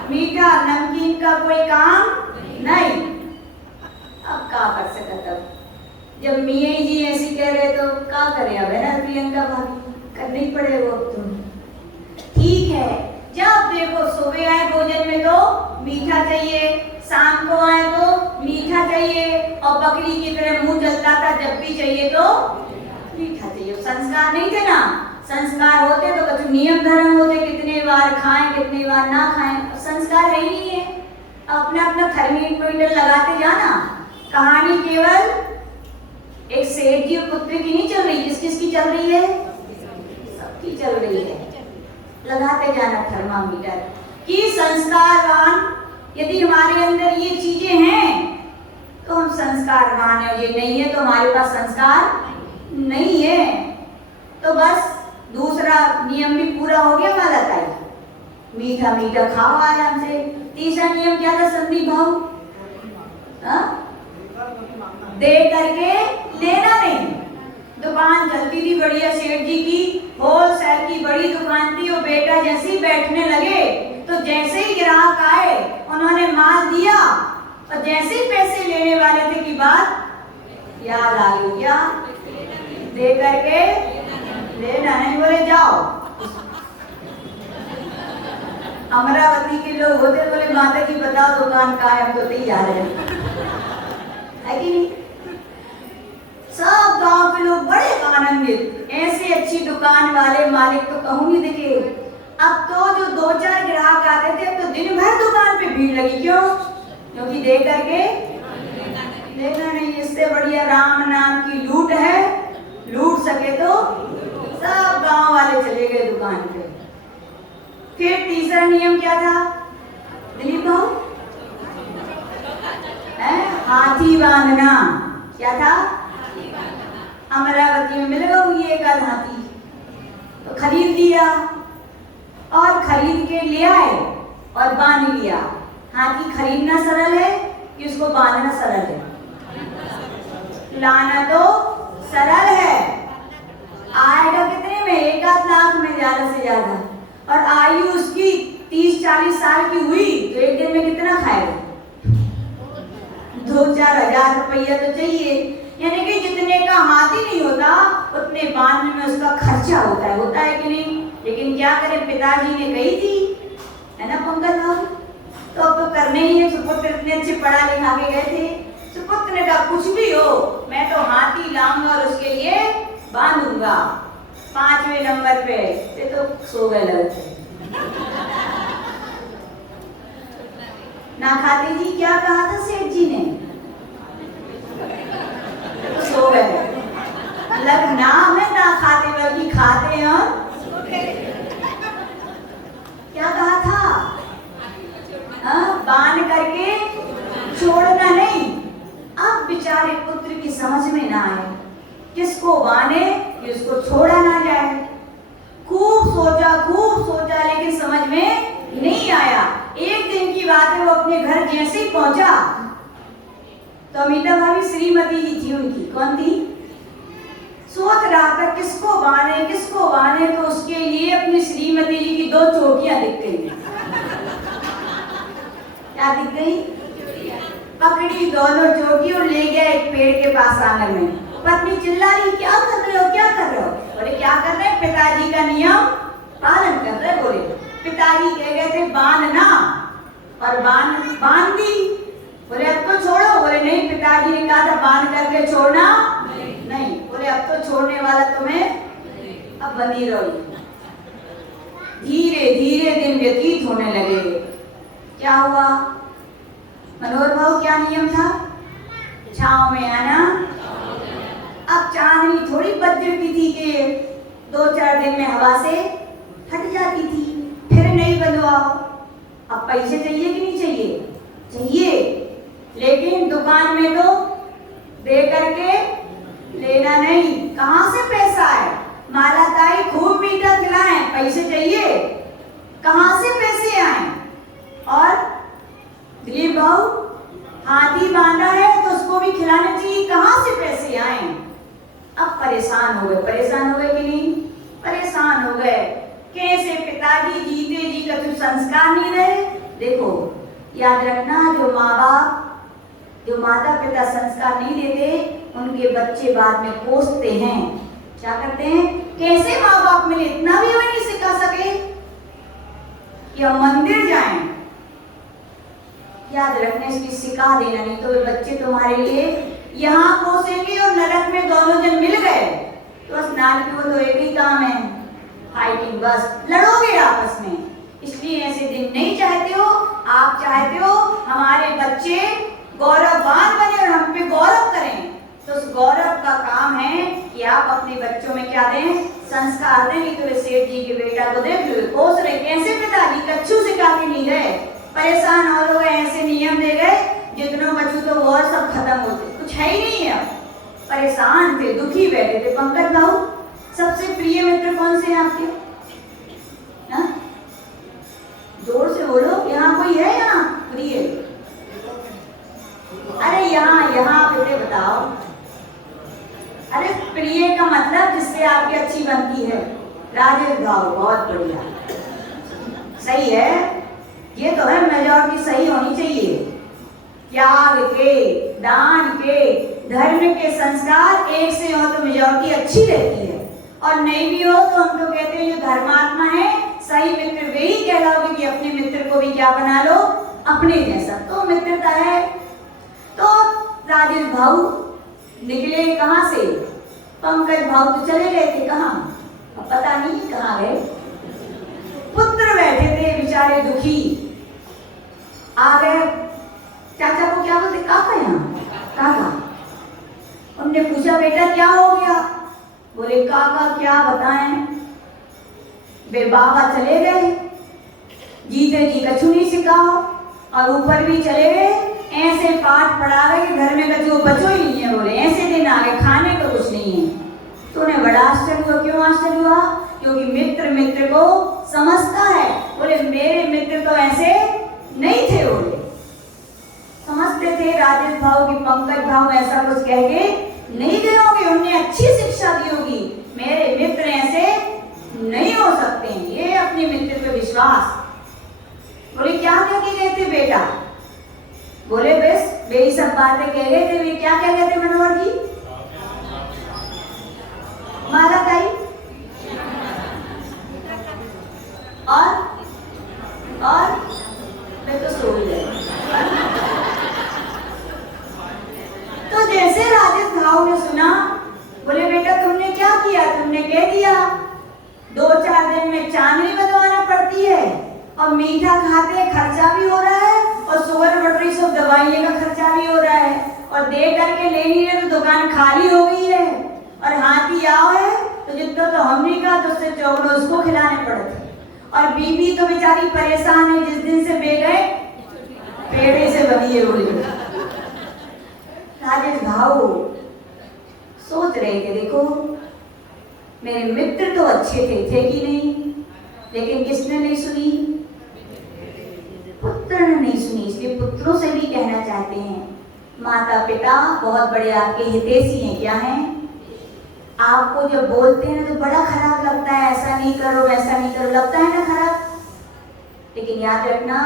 मीठा, नमकीन का कोई काम नहीं। अब क्या कर सकता? तब जब मियाँ जी ऐसी कह रहे तो क्या करें? अब है ना प्रियंका भाभी, करना ही पड़ेगा। तुम ठीक है, जब देखो सुबह आए भोजन में तो मीठा चाहिए, शाम को आए तो मीठा चाहिए, और बकरी की तरह मुंह जलता था जब भी चाहिए तो मीठा चाहिए। संस्कार नहीं थे ना, संस्कार होते तो कुछ नियम धर्म होते, कितने बार खाएं कितने बार ना खाएं। संस्कार है ही नहीं है। अपना अपना थर्मीमीटर लगाते जाना। कहानी केवल एक सेठ जी और पुत्र की नहीं चल रही, किस किस की चल रही है? सबकी चल रही है। लगाते जाना थर्मामीटर कि संस्कारवान, यदि हमारे अंदर ये चीजें हैं तो हम संस्कारवान है, और ये नहीं है तो हमारे पास संस्कार नहीं है। तो बस दूसरा नियम भी पूरा हो गया माला ताई, मीठा मीठा खाओ आराम से। तीसरा नियम क्या था संदीप भाऊ? दे करके लेना नहीं। दुकान चलती थी बढ़िया सेठ जी की, होलसेल की बड़ी दुकान थी। वो बेटा जैसे ही बैठने लगे तो जैसे ही ग्राहक आए उन्होंने माल दिया, और जैसे ही पैसे लेने वाले थे की बात याद आ गई। क्या? दे करके लेना नहीं। बोले जाओ। अमरावती के लोग होते, बोले माता जी बताओ दुकान कहाँ है, हम तो तैयार है कि नहीं? सब गांव के लोग बड़े आनंदित, ऐसे अच्छी दुकान वाले मालिक तो कहूंगी दिखे। अब तो जो 2-4 ग्राहक आते थे, अब तो दिन भर दुकान पे भीड़ लगी। क्यों? क्योंकि दे करके देखना नहीं, इससे बढ़िया राम नाम की लूट है, लूट सके तो सब गांव वाले चले गए दुकान पे। फिर तीसरा नियम क्या था दिलीप भाऊ? हाथी बांधना। क्या था? अमरावती में मिल गई एक आध हाथी, तो खरीद लिया और खरीद के ले आए और बांध लिया। हाथी खरीदना सरल है कि उसको बांधना सरल है? लाना तो सरल है। आएगा कितने में? 1 लाख में ज्यादा से ज्यादा। और आयु उसकी 30-40 साल की हुई तो एक दिन में कितना खाएगा? 2-4 हजार रुपया तो चाहिए। यानी कि जितने का हाथी नहीं होता उतने बांधने में उसका खर्चा होता है कि नहीं? लेकिन क्या करें, पिताजी ने कही थी, है ना पंकज बाबू, तो अब तो करने ही है। सुपुत्र इतने अच्छे पढ़ा लिखा के गए थे, सुपुत्र ने कहा कुछ भी हो मैं तो हाथी लाऊंगा और उसके लिए बांधूंगा। 5वें नंबर पे ये तो सो गए लगते। ना खाते जी, क्या कहा था सेठ जी ने? तो सो गए। मतलब नाम है ना खाते बल्कि खाते हैं। और क्या कहा था? बांध करके छोड़ना नहीं। अब बेचारे पुत्र की समझ में ना आए किसको बांधे कि उसको छोड़ा ना जाए। खूब सोचा लेकिन समझ में नहीं आया। एक दिन की बात है, वो अपने घर जैसे ही पहुंचा तो अमिता भाभी श्रीमती जी थी उनकी। कौन थी? सोच रहा था किसको बांधे तो उसके लिए अपनी श्रीमती जी की 2 चोटियां दिख गई। क्या दिख गई? पकड़ी दोनों चोटी और ले गया एक पेड़ के पास आंगन में। पत्नी चिल्ला रही, क्या कर रहे हो? बोले क्या कर रहे हैं? पिताजी का नियम पालन कर रहे। बोले पिताजी कह गए थे बांधना और बांध दी। बोले अब तो छोड़ो। बोले नहीं, पिताजी ने कहा था बांध करके छोड़ना नहीं। बोले अब तो छोड़ने वाला तुम्हें, अब बंधी रहो। धीरे धीरे दिन व्यतीत होने लगे। क्या हुआ मनोहर भाऊ? क्या नियम था? छांव में आना। अब चांदनी थोड़ी बदलती थी कि 2-4 दिन में हवा से हट जाती थी, फिर नहीं बंधवाओ। अब पैसे चाहिए कि नहीं चाहिए? लेकिन दुकान में तो दे करके लेना नहीं। कहां से पैसा है? माला ताई खूब मीठा खिलाएं, पैसे चाहिए। कहां से पैसे आए? और दिलीप भाऊ हाथी बांधा है तो उसको भी खिलाना चाहिए, कहां से पैसे आए? अब परेशान हो गए कि नहीं? परेशान हो गए। कैसे पिताजी जीते जी का जो संस्कार नहीं रहे। देखो याद रखना, जो माता पिता संस्कार नहीं देते उनके बच्चे बाद में कोसते हैं। क्या करते हैं? कैसे माँ बाप मिले इतना भी हमें नहीं सिखा सके कि हम मंदिर जाएं। याद रखने इसकी सिखा देना, नहीं तो वे बच्चे तुम्हारे लिए यहाँ कोसेंगे और नरक में दोनों जन मिल गए तो बस नाल की वो तो एक ही काम है, फाइटिंग, बस लड़ोगे आपस में। इसलिए ऐसे दिन नहीं चाहते हो। आप चाहते हो हमारे बच्चे गौरववान बने और हम पे गौरव करें, तो उस गौरव का काम है कि आप अपने बच्चों में क्या दें? संस्कार दें। तो वे सेठ जी के बेटा को देख लो कोस रहे, कैसे पिताजी कच्छू सिखा के नहीं गए, परेशान और हो गए, ऐसे नियम दे गए जितनों बच्चों तो वो सब खत्म होते, कुछ है ही नहीं है। परेशान थे, दुखी बैठे थे। पंकज भाऊ सबसे प्रिय मित्र कौन से हैं आपके? हा? जोर से बोलो, यहाँ कोई है? यहाँ प्रिय? अरे यहाँ बेटे बताओ। अरे प्रिय का मतलब जिससे आपकी अच्छी बनती है। राजेश भाऊ बहुत बढ़िया, सही है। ये तो है मेजॉरिटी सही होनी चाहिए। त्याग के, दान के, धर्म के संस्कार एक से हो तो मेजॉरिटी अच्छी रहती है, और नहीं भी हो तो हम तो कहते हैं जो धर्मात्मा है, सही मित्र वे ही कहलाओगे कि अपने मित्र को भी क्या बना लो? अपने जैसा। तो मित्रता है। तो राजेश भाऊ निकले कहाँ से? पंकज भाऊ तो चले गए थे कहाँ, पता नहीं कहाँ गए। पुत्र बैठे थे बेचारे दुखी, आ गए। चाचा को क्या बोलते? काका। यहाँ काका उनने पूछा बेटा क्या हो गया? बोले काका क्या बताएं, वे बाबा चले गए, जीते जी कछु नहीं सिखाओ और ऊपर भी चले गए, ऐसे पाठ पढ़ा रहे कि घर में कछु बचो ही नहीं है। बोले ऐसे दिन आ गए, खाने को कुछ नहीं है। तो उन्हें बड़ा आश्चर्य हुआ। क्यों आश्चर्य हुआ? क्योंकि मित्र मित्र को समझता है। बोले मेरे मित्र तो ऐसे नहीं थे, बोले समझते थे राजेश भाव की पंकज भाव ऐसा कुछ कह के नहीं गए होंगे, उन्हें अच्छी शिक्षा दी होगी। मेरे मित्र ऐसे नहीं हो सकते, ये अपने मित्र पे विश्वास। बोले क्या क्या कह गए थे बेटा? बोले बस मेरी सब बातें कह गए थे। वे क्या कह गए थे मनोहर जी? माला ताई और मैं तो सो गई। तो जैसे राजेश भाव ने सुना, बोले बेटा तुमने क्या किया? तुमने कह दिया 2-4 दिन में चांदनी बदलवाना पड़ती है और मीठा खाते खर्चा भी हो रहा है और शुगर बढ़ रही, सब दवाइयों का खर्चा भी हो रहा है और दे करके ले नहीं रहे तो दुकान खाली हो गई है और हाथी आओ है तो जितना तो हमने कहा तो उससे चौगड़ो उसको खिलाने पड़े थे और बीबी तो बेचारी परेशान है, जिस दिन से बे गए पेड़े से बनी है। बोली राजेश भाव सोच रहे थे देखो मेरे मित्र तो अच्छे थे कि नहीं, लेकिन किसने नहीं सुनी? पुत्र ने नहीं सुनी। इसलिए पुत्रों से भी कहना चाहते हैं माता पिता बहुत बड़े आपके हितैषी हैं। क्या हैं? आपको जब बोलते हैं तो बड़ा खराब लगता है, ऐसा नहीं करो वैसा नहीं करो, लगता है ना खराब, लेकिन याद रखना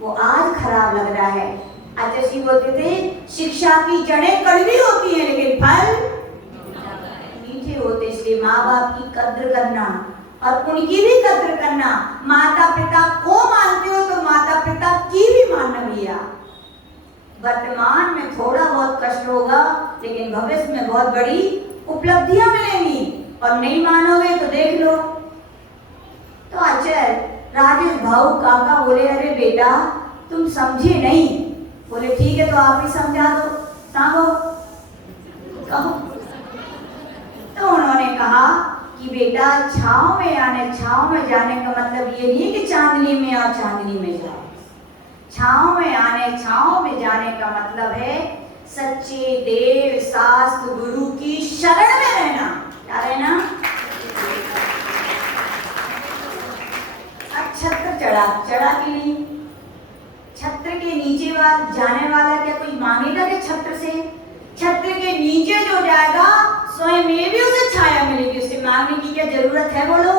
वो आज खराब लग रहा है। आचार्य जी बोलते थे शिक्षा की जड़ें कड़वी होती हैं लेकिन फल मीठे होते। इसलिए माँ बाप की कद्र करना और उनकी भी कद्र करना। माता पिता को मानते हो तो माता पिता की भी मानना भैया। वर्तमान में थोड़ा बहुत कष्ट होगा लेकिन भविष्य में बहुत बड़ी उपलब्धियां मिलेंगी और नहीं मानोगे तो देख लो। तो आचार्य राजेश भाऊ काका बोले अरे बेटा तुम समझे नहीं। बोले ठीक है तो आप ही समझा दो, सांगो कहो। तो उन्होंने कहा कि बेटा छांव में जाने का मतलब ये नहीं कि चांदनी में और चांदनी में जाओ। छांव में जाने का मतलब है सच्चे देव शास्त्र गुरु की शरण में रहना। क्या रहना? छत्र चढ़ा के लिए छत्र के नीचे जाने वाला क्या कोई मांगेगा कि छत्र से? छत्र के नीचे जो जाएगा स्वयं में भी उसे छाया मिलेगी। उससे मांगने की क्या जरूरत है? बोलो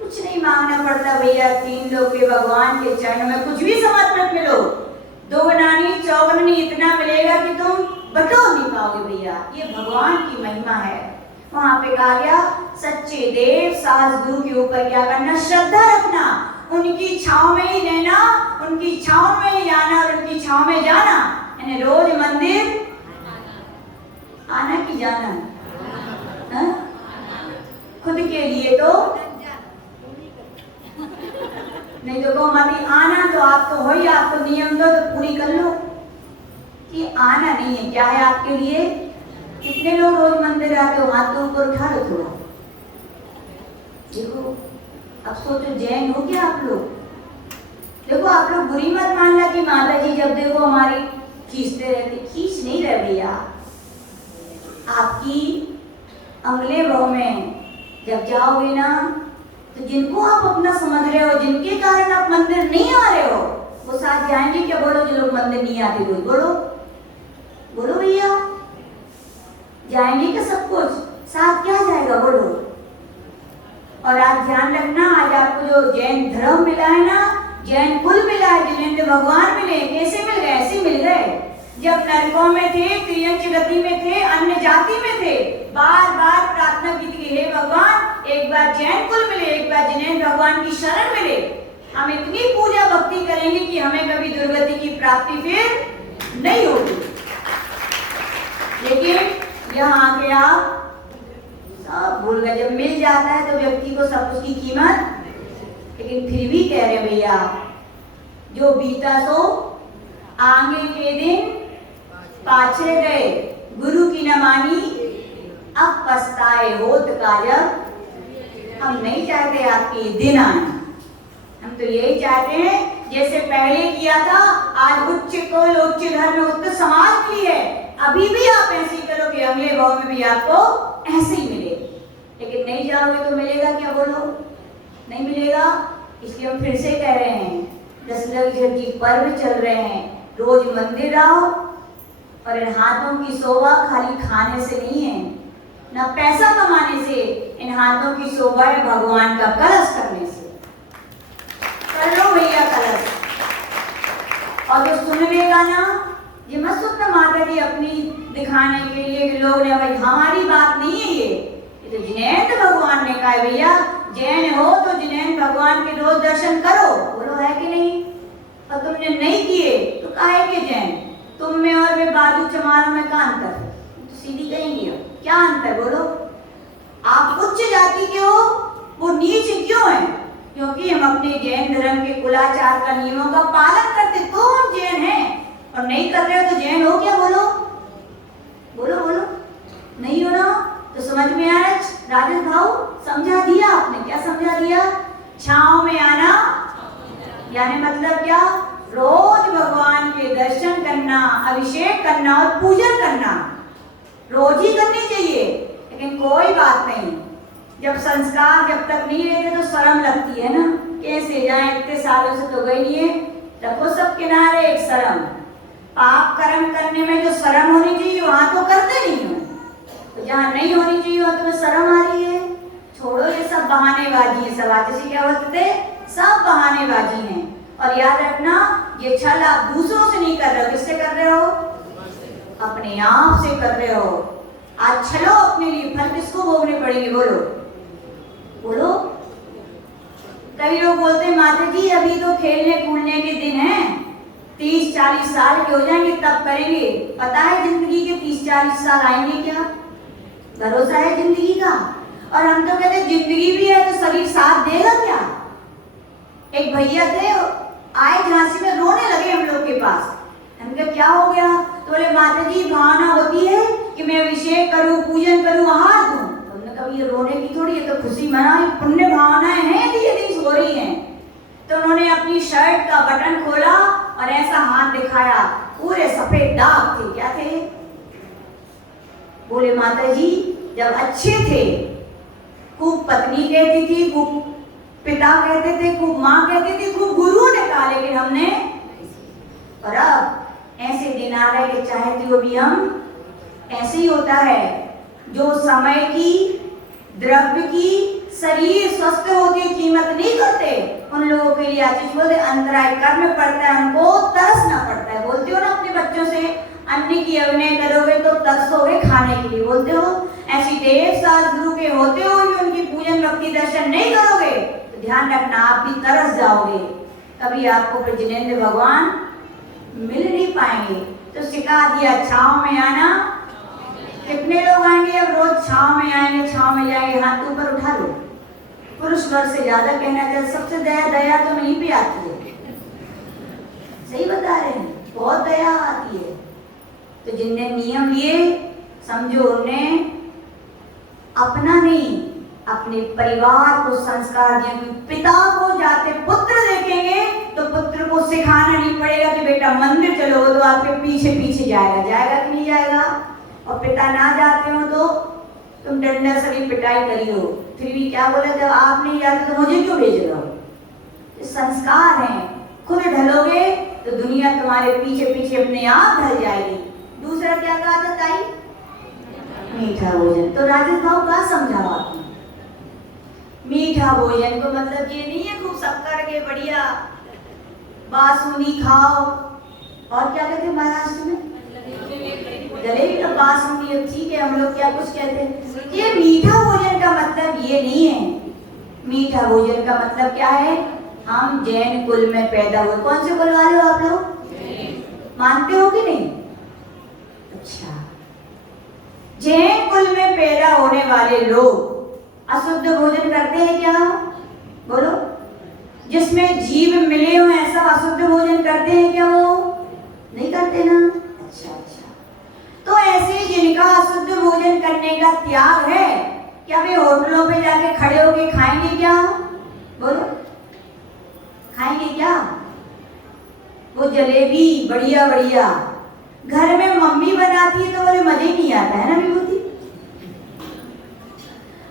कुछ नहीं मांगना पड़ता भैया। 3 लोग के भगवान के चरण में कुछ भी समर्पित मिलो, दोगुनानी चौगुनी इतना मिलेगा कि तुम बटोर नहीं पाओगे भैया। ये भगवान की महिमा है। वहां पे कहा गया सच्चे देव सास गुरु के ऊपर क्या करना? श्रद्धा रखना, उनकी छांव में ही रहना, उनकी छांव में ही आना और उनकी छांव में जाना। यानी रोज मंदिर आना कि जाना? खुद के लिए तो नहीं तो मत आना तो आप तो हो ही, आप तो नियम दो तो पूरी कर लो कि आना नहीं है। क्या है आपके लिए? कितने लोग रोज मंदिर आते हो? हाथ तो ऊपर उठा लो थोड़ा। देखो अब सोचो जैन हो क्या आप लोग? देखो आप लोग बुरी मत मानना कि माता जी जब देखो हमारी खींचते रहते, खींच नहीं रहे भैया। आपकी अगले भाव में जब जाओगे ना तो जिनको आप अपना समझ रहे हो, जिनके कारण आप मंदिर नहीं आ रहे हो, वो साथ जाएंगे क्या? बोलो जो लोग मंदिर नहीं आते रोज, बोलो भैया जाएंगे क्या? सब कुछ साथ क्या जाएगा? बोलो। और आज ध्यान रखना, आज आपको जो जैन धर्म मिला है ना, जैन कुल मिला है, जिन्हें भगवान मिले, कैसे मिल गए? ऐसे मिल गए जब नरकों में थे, त्रियंच गति में थे, अन्य जाति में थे, बार बार प्रार्थना की थी हे भगवान एक बार जैन कुल मिले, एक बार जिन्हें भगवान की शरण मिले। हम इतनी पूजा भक्ति करेंगे कि हमें कभी दुर्गति की प्राप्ति फिर नहीं होगी। लेकिन यहाँ आके आप सब भूल गए। जब मिल जाता है तो व्यक्ति को सब कुछ की कीमत, लेकिन फिर भी कह रहे भैया जो बीता सो आगे के दिन पाछे गए, गुरु की न मानी अब पछताए होत काजब। हम नहीं चाहते आपके ये दिन आए, हम तो यही चाहते हैं जैसे पहले किया था, आज उच्च कुल उच्च धर्म उच्च समाज मिली है, अभी भी आप ऐसे ही करोगे, अगले भाव में भी आपको ऐसे ही मिले। लेकिन नहीं जाओगे तो मिलेगा क्या? बोलो, नहीं मिलेगा। इसलिए हम फिर से कह रहे हैं, दशरथ जी पर्व चल रहे हैं, रोज मंदिर आओ, और इन हाथों की शोभा खाली खाने से नहीं है, ना पैसा कमाने से, इन हाथों की शोभा है भगवान का कलश करने से। कर लो भैया कलश। और जो सुनवेगा ना, ये मत सुनना माता जी अपनी दिखाने के लिए कि लोग ने, भाई हमारी बात नहीं है ये तो जिनेंद्र भगवान ने कहा है भैया, जैन हो तो जिनेंद्र भगवान के रोज दर्शन करो। बोलो है कि नहीं? और तुमने नहीं किए तो काहे के जैन? तुम में और वे बाजू चमारों में क्या अंतर? तो सीधी कहेंगे क्या अंतर? बोलो, आप उच्च जाति के हो, वो नीच क्यों है? क्योंकि हम अपने जैन धर्म के कुलाचार का नियमों का पालन करते तो हम जैन हैं, और नहीं कर रहे हो तो जैन हो क्या? बोलो बोलो बोलो, नहीं हो ना? तो समझ में आया राजेश भाऊ? समझा दिया आपने। क्या समझा दिया? छांव में आना यानी मतलब क्या? रोज भगवान के दर्शन करना, अभिषेक करना और पूजन करना रोज ही करनी चाहिए। लेकिन कोई बात नहीं, जब संस्कार जब तक नहीं रहते तो शर्म लगती है ना, कैसे जाए, इतने सालों से तो गई नहीं है। रखो सब किनारे एक शर्म, पाप कर्म करने में जो शर्म होनी चाहिए वहां तो करते नहीं हो, तो जहाँ नहीं होनी चाहिए वहां तुम्हें शर्म आ रही है। छोड़ो ये सब बहानेबाजी है, सब आते क्या बोलते थे, सब बहानेबाजी है। और याद रखना, ये छल आप दूसरों से नहीं कर रहे हो, किससे कर रहे हो? अपने आप से कर रहे हो। आज छलो अपने लिए, फल किसको भोगने पड़ेंगे? बोलो बोलो। कई लोग बोलते हैं माता जी अभी तो खेलने कूदने के दिन हैं, 30-40 साल के हो जाएंगे तब करेंगे। पता है जिंदगी के 30-40 साल आएंगे क्या? भरोसा है जिंदगी का? और हम तो कहते जिंदगी भी है तो शरीर साथ देगा क्या? एक भैया थे, आए झांसी में, रोने लगे हम लोग के पास। हमने क्या हो गया? तो बोले माता जी भावना होती है कि मैं अभिषेक करूं, पूजन करूं, आहार दूं। हमने कहा ये रोने की थोड़ी, ये तो खुशी मनाए, पुण्य भावनाएं हैं यदि हो रही हैं। तो उन्होंने अपनी शर्ट का बटन खोला और ऐसा हाथ दिखाया, पूरे सफेद दाग थे। क्या थे? बोले माता जी जब अच्छे थे, खूब पत्नी कहती थी, खूब पिता कहते थे, खूब माँ कहती थी, खूब गुरु ने कहा, लेकिन हमने, और अब ऐसे दिन आ रहे कि चाहते हो भी हम ऐसे ही होता है। जो समय की, द्रव्य की, शरीर स्वस्थ होती कीमत नहीं करते, उन लोगों के लिए आशीष बोलते अंतराय कर्म पड़ता है, उनको तरसना पड़ता है। बोलते हो ना अपने बच्चों से, अन्न की अभिनय करोगे तो तरसोगे खाने के लिए, बोलते हो। ऐसी 1.5 साल गुरु के होते हुए भी उनकी पूजन भक्ति दर्शन नहीं करोगे तो ध्यान रखना आप भी तरस जाओगे, कभी आपको फिर जिनेंद्र भगवान मिल नहीं पाएंगे। तो सिखा दिया छांव में आना। कितने लोग आएंगे अब रोज छांव में आएंगे, छांव में जाएंगे? हाथ ऊपर उठा लो। पुरुष वर्ग से ज्यादा कहना चाहिए, सबसे दया तो नहीं भी आती है। सही बता रहे हैं, बहुत दया आती है। तो जिनने नियम लिए, समझो उनने अपना नहीं, अपने परिवार को संस्कार दिए। पिता को जाते पुत्र देखेंगे तो पुत्र को सिखाना नहीं पड़ेगा कि बेटा मंदिर चलो, तो आपके पीछे पीछे जाएगा। जाएगा कि नहीं जाएगा? और पिता ना जाते हो तो तुम डंडा सभी पिटाई करी हो, फिर भी क्या बोले, जब आप नहीं जाते तो मुझे क्यों भेज रहे हो? संस्कार हैं, खुद ढलोगे तो दुनिया तुम्हारे पीछे पीछे अपने आप ढल जाएगी। दूसरा क्या कहा था ताई? मीठा भोजन। तो राजेश भाव क्या समझाओ आपने? मीठा भोजन को मतलब ये नहीं है खूब शक्कर के बढ़िया बासुंदी खाओ, और क्या कहते हैं महाराष्ट्र में जलेबी का बासुंदी, ठीक है, हम लोग क्या कुछ कहते हैं। ये मीठा भोजन का मतलब ये नहीं है। मीठा भोजन का मतलब क्या है? हम जैन कुल में पैदा हुए। कौन से कुल वाले हो आप लोग? मानते हो कि नहीं? अच्छा, जैन कुल में पैदा होने वाले लोग अशुद्ध भोजन करते हैं क्या? बोलो। जिसमें जीव मिले हो ऐसा अशुद्ध भोजन करते हैं क्या? वो नहीं करते ना। अच्छा अच्छा, तो ऐसे जिनका करने का त्याग है क्या? वे होटलों पे जाके खड़े होके खाएंगे क्या? बोलो, खाएंगे क्या? वो जलेबी बढ़िया बढ़िया घर में मम्मी बनाती है तो बोले मजे ही नहीं आता है ना विभूति।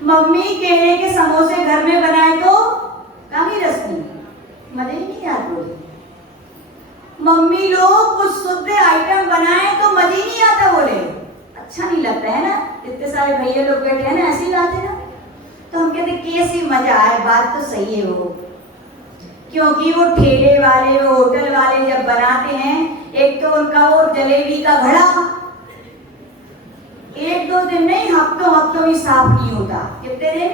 मम्मी केले के समोसे घर में बनाए तो काफी रसनी, मजे ही नहीं आते। मम्मी लोग कुछ शुद्ध आइटम बनाए तो मजे ही नहीं आता, बोले अच्छा नहीं लगता है ना। इतने सारे भैया लोग बैठे हैं ना, ऐसे ही लाते ना, तो हम कहते कैसी मजा आए। बात तो सही है वो, क्योंकि वो ठेले वाले वो होटल वाले जब बनाते हैं, एक तो उनका वो जलेबी का घड़ा एक दो दिन नहीं हफ्तों हफ्तों भी साफ नहीं होता। कितने दिन?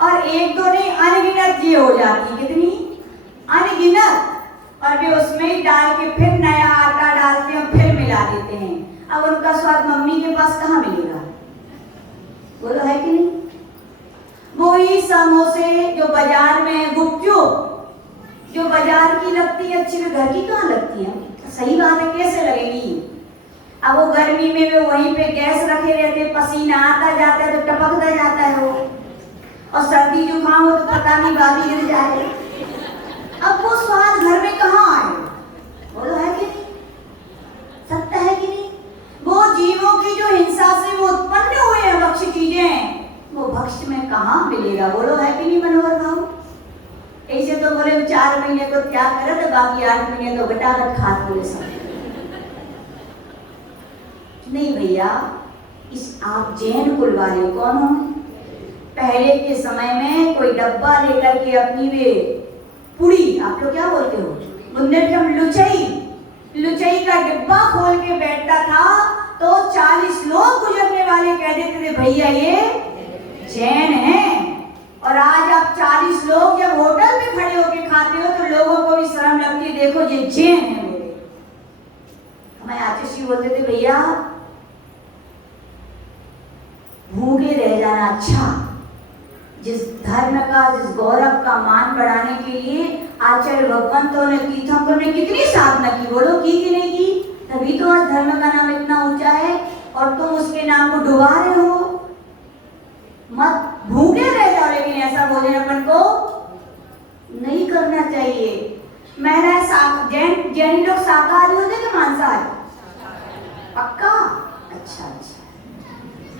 और एक दो नहीं अनगिनत ये हो जाती, कितनी अनगिनत। और वे उसमें ही डाल के फिर नया आटा डालते हैं, फिर मिला देते हैं। अब उनका स्वाद मम्मी के पास कहाँ मिलेगा? बोलो है कि नहीं? वही समोसे जो बाजार में, गुपचुप जो बाजार की लगती है अच्छी, घर की कहाँ लगती है? सही बात है, कैसे लगेगी? अब वो गर्मी में वे वहीं पे गैस रखे रहते, पसीना आता जाता है तो टपकता जाता है वो, और सर्दी जुकाम हो तो पता नहीं बाली गिर जाए। अब वो स्वाद घर में कहाँ आए? बोलो है कि नहीं? सत्य है कि नहीं? वो जीवों की जो हिंसा से वो उत्पन्न हुए हैं भक्ष्य चीजें, वो भक्ष्य में कहाँ मिलेगा? बोलो है कि नहीं मनोहर भाव? ऐसे तो बोले 4 महीने तो त्याग करे तो बाकी 8 महीने तो बटाखट खाते बोले सब। नहीं भैया, इस आप जैन कुल वाले कौन हो? पहले के समय में कोई डब्बा लेकर के अपनी वे पुड़ी, आप लोग क्या बोलते हो, बुंदेलखंड लुचई का डिब्बा खोल के बैठता था तो 40 लोग गुजरने वाले कह देते थे भैया ये जैन हैं। और आज आप 40 लोग जब होटल में खड़े होके खाते हो तो लोगों को भी शर्म लगती है, देखो ये जैन है बोले। हमें आतिशी बोलते थे भैया भूखे रह जाना अच्छा। जिस धर्म का, जिस गौरव का मान बढ़ाने के लिए आचार्य भगवंतों ने, तीर्थंकरों ने कितनी साधना की, बोलो की कि नहीं की? तभी तो आज धर्म का नाम इतना ऊंचा है और तुम उसके नाम को डुबा रहे हो। मत भूखे रह जाओ, लेकिन ऐसा भोजन अपन को नहीं करना चाहिए। मैंने जैन लोग शाकाहारी होते कि मांसाहारी? पक्का? अच्छा अच्छा,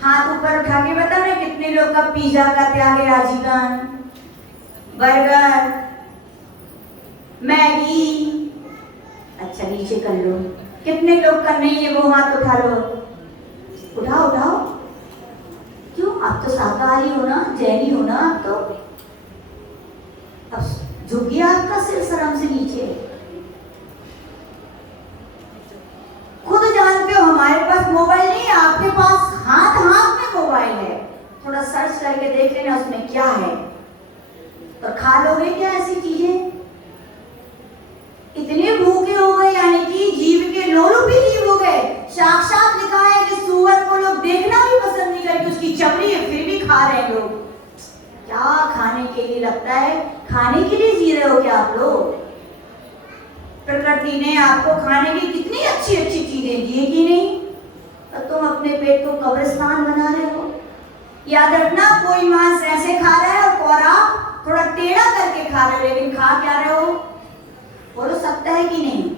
हाथ ऊपर उठा के बता ना कितने लोग का पिज्जा का त्याग है आजीवन, बर्गर, मैगी। अच्छा नीचे कर लो, कितने लोग का नहीं है वो हाथ उठा लो, उठाओ उठाओ। क्यों? आप तो शाकाहारी हो ना, जैनी हो ना आप तो। अब झुक गया आपका सिर शर्म से नीचे। खुद जानते हो हमारे पास मोबाइल नहीं है, आपके पास हाथ हाथ में मोबाइल है। थोड़ा सर्च करके देख लेना उसमें क्या है, और खा लोगे क्या ऐसी चीजें? इतने भूखे हो गए, यानी कि जीव के लोलुपी जीव हो गए। साक्षात लिखा है कि सूअर को लोग देखना भी पसंद नहीं करते, उसकी चमड़ी है फिर भी खा रहे हैं लोग। क्या खाने के लिए लगता है? खाने के लिए जी रहे हो क्या आप लोग? प्रकृति ने आपको खाने की कितनी अच्छी अच्छी चीजें दी है कि नहीं? तो तुम अपने पेट को कब्रिस्तान बना रहे हो। याद रखना, कोई मांस ऐसे खा रहा है और आप थोड़ा टेढ़ा करके खा रहे हो, लेकिन खा क्या रहे हो? बोलो सकता है कि नहीं?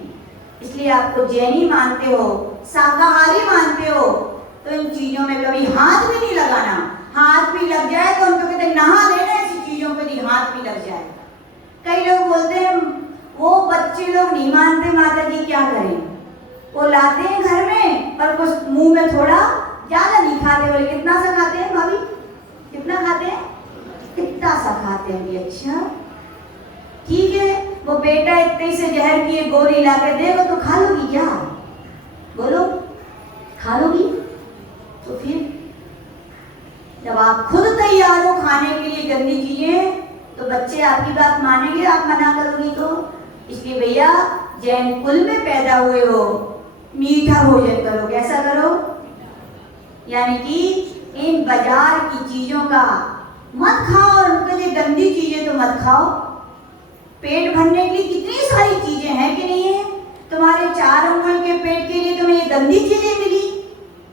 इसलिए आपको जैनी मानते हो, शाकाहारी मानते हो, तो इन चीजों में कभी हाथ भी नहीं लगाना। हाथ भी लग जाए तो उनको कहते नहा लेना, ऐसी चीजों पे हाथ भी लग जाए। कई लोग बोलते हैं वो बच्चे लोग नहीं मानते, माता जी क्या करें? वो लाते हैं घर में और कुछ मुंह में थोड़ा ज्यादा नहीं खाते। बोले कितना सा खाते हैं भाभी? कितना खाते हैं? कितना सा खाते हैं? अच्छा ठीक है, वो बेटा इतने से जहर की गोली ला के देगा तो खा लोगी क्या? बोलो खा लोगी? तो फिर जब आप खुद तैयार हो खाने के लिए गंदी चीजें, तो बच्चे आपकी बात मानेंगे? आप मना करोगी तो? इसलिए भैया जैन कुल में पैदा हुए हो, मीठा भोजन करो। कैसा करो? यानी कि इन बाजार की चीजों का मत खाओ, और उनके लिए गंदी चीजें तो मत खाओ। पेट भरने के लिए कितनी सारी चीजें हैं कि नहीं है? तुम्हारे 4 उंगल के पेट के लिए तुम्हें ये गंदी चीजें मिली।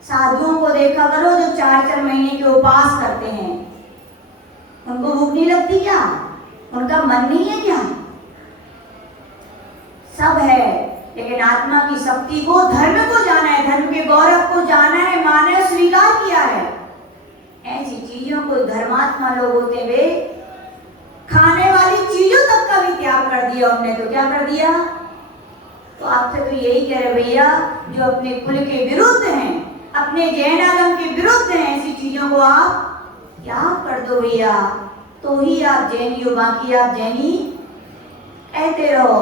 साधुओं को देखा करो जो 4-4 महीने के उपवास करते हैं, उनको भूख नहीं लगती क्या? उनका मन नहीं है क्या? सब है, लेकिन आत्मा की शक्ति को, धर्म को जाना है, धर्म के गौरव को जाना है, माना है, स्वीकार किया है। ऐसी चीजों को धर्मात्मा लोग होते वे खाने वाली चीजों तक का भी त्याग कर दिया उनने। तो क्या कर दिया? तो आपसे तो यही कह रहे भैया, जो अपने कुल के विरुद्ध हैं, अपने जैनागम के विरुद्ध हैं, ऐसी चीजों को आप त्याग कर दो भैया, तो ही आप जैनी हो। बाकी आप जैनी कहते रहो,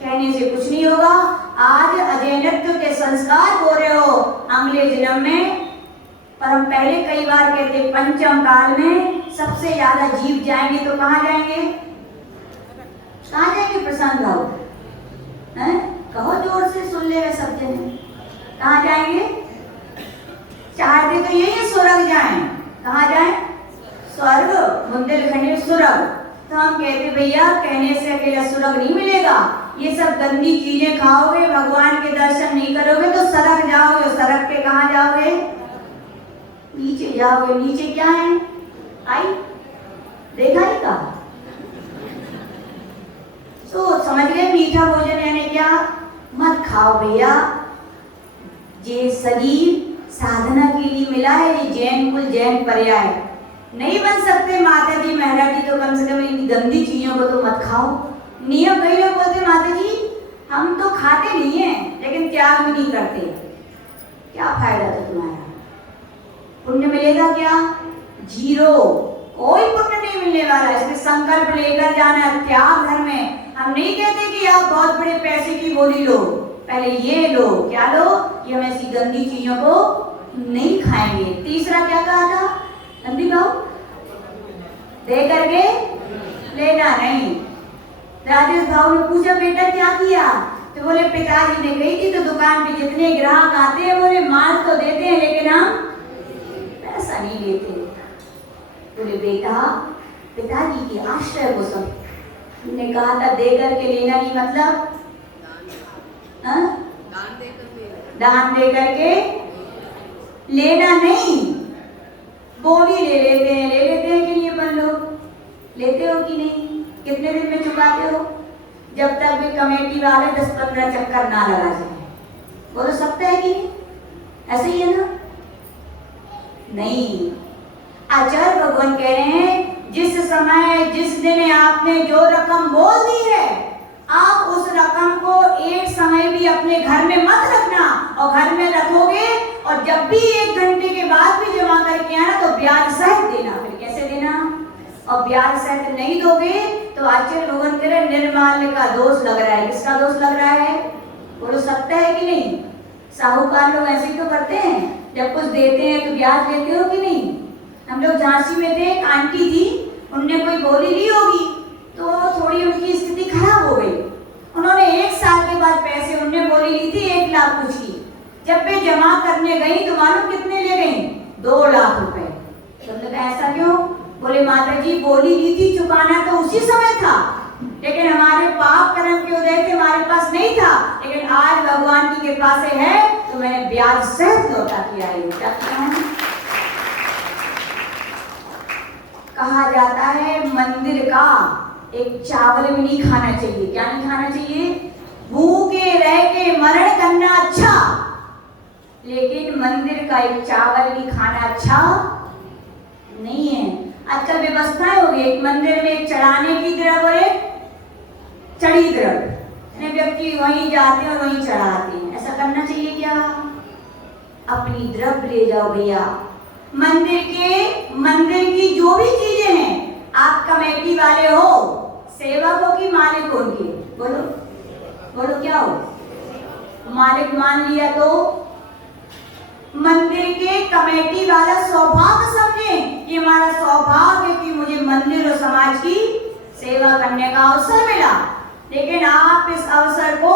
कहने से कुछ नहीं होगा। आज अजैनत्व के संस्कार हो रहे हो अगले जन्म में, पर हम पहले कई बार कहते पंचम काल में सबसे ज्यादा जीव जाएंगे तो कहाँ जाएंगे? कहाँ जाएंगे प्रशांत भाव? कहो जोर से, सुन ले सब जने। कहाँ जाएंगे? चाहते तो यही स्वर्ग जाएं। कहाँ जाएं? स्वर्ग, बुंदेलखंड में स्वर्ग। तो हम कहते भैया, कहने से अकेला स्वर्ग नहीं मिलेगा, ये सब गंदी चीजें खाओगे, भगवान के दर्शन नहीं करोगे तो सड़क जाओगे। सड़क के कहाँ जाओगे? नीचे जाओगे। नीचे क्या है? आई देखा ही का? तो समझ गए मीठा भोजन यानी क्या? मत खाओ भैया। ये शरीर साधना के लिए मिला है, ये जैन कुल, जैन पर्याय नहीं बन सकते माता जी महाराज जी, तो कम से कम इन गंदी चीजों को तो मत खाओ। नियम कई लोग बोलते माता जी हम तो खाते नहीं हैं लेकिन त्याग भी नहीं करते। क्या फायदा था तुम्हारा? पुण्य मिलेगा क्या? जीरो, कोई पुण्य नहीं मिलने वाला। इसलिए संकल्प लेकर जाना त्याग धर्म में। हम नहीं कहते कि आप बहुत बड़े पैसे की गोली लो, पहले ये लो। क्या लो? कि हम ऐसी गंदी चीजों को नहीं खाएंगे। तीसरा क्या कहा था नंदी भाव? दे करके लेना नहीं। राजेश भाव ने पूछा बेटा क्या किया? तो बोले पिताजी ने कही थी तो दुकान पे जितने ग्राहक आते हैं बोले माल तो देते हैं लेकिन हम पैसा नहीं लेते। बोले बेटा पिताजी की आश्रय को सब ने कहा था दे करके लेना नहीं, मतलब दान दे करके लेना नहीं। बोली ले लेते हैं कि नहीं? अपन लोग लेते हो कि नहीं? कितने दिन में चुकाते हो? जब तक भी कमेटी वाले 10-15 चक्कर ना लगा जाए। बोलो सकता है कि नहीं? ऐसे ही है ना? नहीं, आचार्य भगवान कह रहे हैं जिस समय जिस दिन आपने जो रकम बोल दी है, आप उस रकम को एक समय भी अपने घर में मत रखना। और घर में रखोगे और जब भी 1 घंटे के बाद भी जमा करके आना तो ब्याज सहित देना। फिर कैसे देना? और ब्याज सहित नहीं दोगे तो आचार्य भगवान कह रहे निर्माल्य का दोष लग रहा है। किसका दोष लग रहा है? बोलो सकता है कि नहीं? साहूकार लोग ऐसे तो करते हैं, जब कुछ देते हैं तो ब्याज लेते हो कि नहीं? हम लोग झांसी में थे, एक आंटी थी, उनने कोई गोली ली होगी तो थोड़ी उनकी स्थिति खराब हो गई। उन्होंने 1 साल के बाद पैसे, उनने गोली ली थी 1 लाख कुछ की, जब वे जमा करने गई तो मालूम कितने ले गई? 2 लाख रुपए। तुमने कहा ऐसा क्यों? बोले माता जी गोली ली थी, चुकाना तो उसी समय था लेकिन हमारे पाप कर्म के उदय से हमारे पास नहीं था, लेकिन आज भगवान की कृपा से है तो मैंने ब्याज सहित लौटा के आई हूँ। क्या कहा जाता है मंदिर का एक चावल भी नहीं खाना चाहिए। क्या नहीं खाना चाहिए? भूखे रह के मरण करना अच्छा, लेकिन मंदिर का एक चावल भी खाना अच्छा नहीं है। आजकल व्यवस्थाएं हो गई, एक मंदिर में एक चढ़ाने की द्रव्य और एक चढ़ी द्रव्य, व्यक्ति वहीं जाते हैं और वहीं चढ़ाते हैं। ऐसा करना चाहिए क्या? अपनी द्रव्य ले जाओ भैया। मंदिर की जो भी चीजें हैं, आप कमेटी वाले हो, सेवक हो कि मालिक हो उनके? बोलो क्या हो? मालिक मान लिया तो मंदिर के कमेटी वाला सौभाग्य समझे कि हमारा सौभाग्य कि मुझे मंदिर और समाज की सेवा करने का अवसर मिला। लेकिन आप इस अवसर को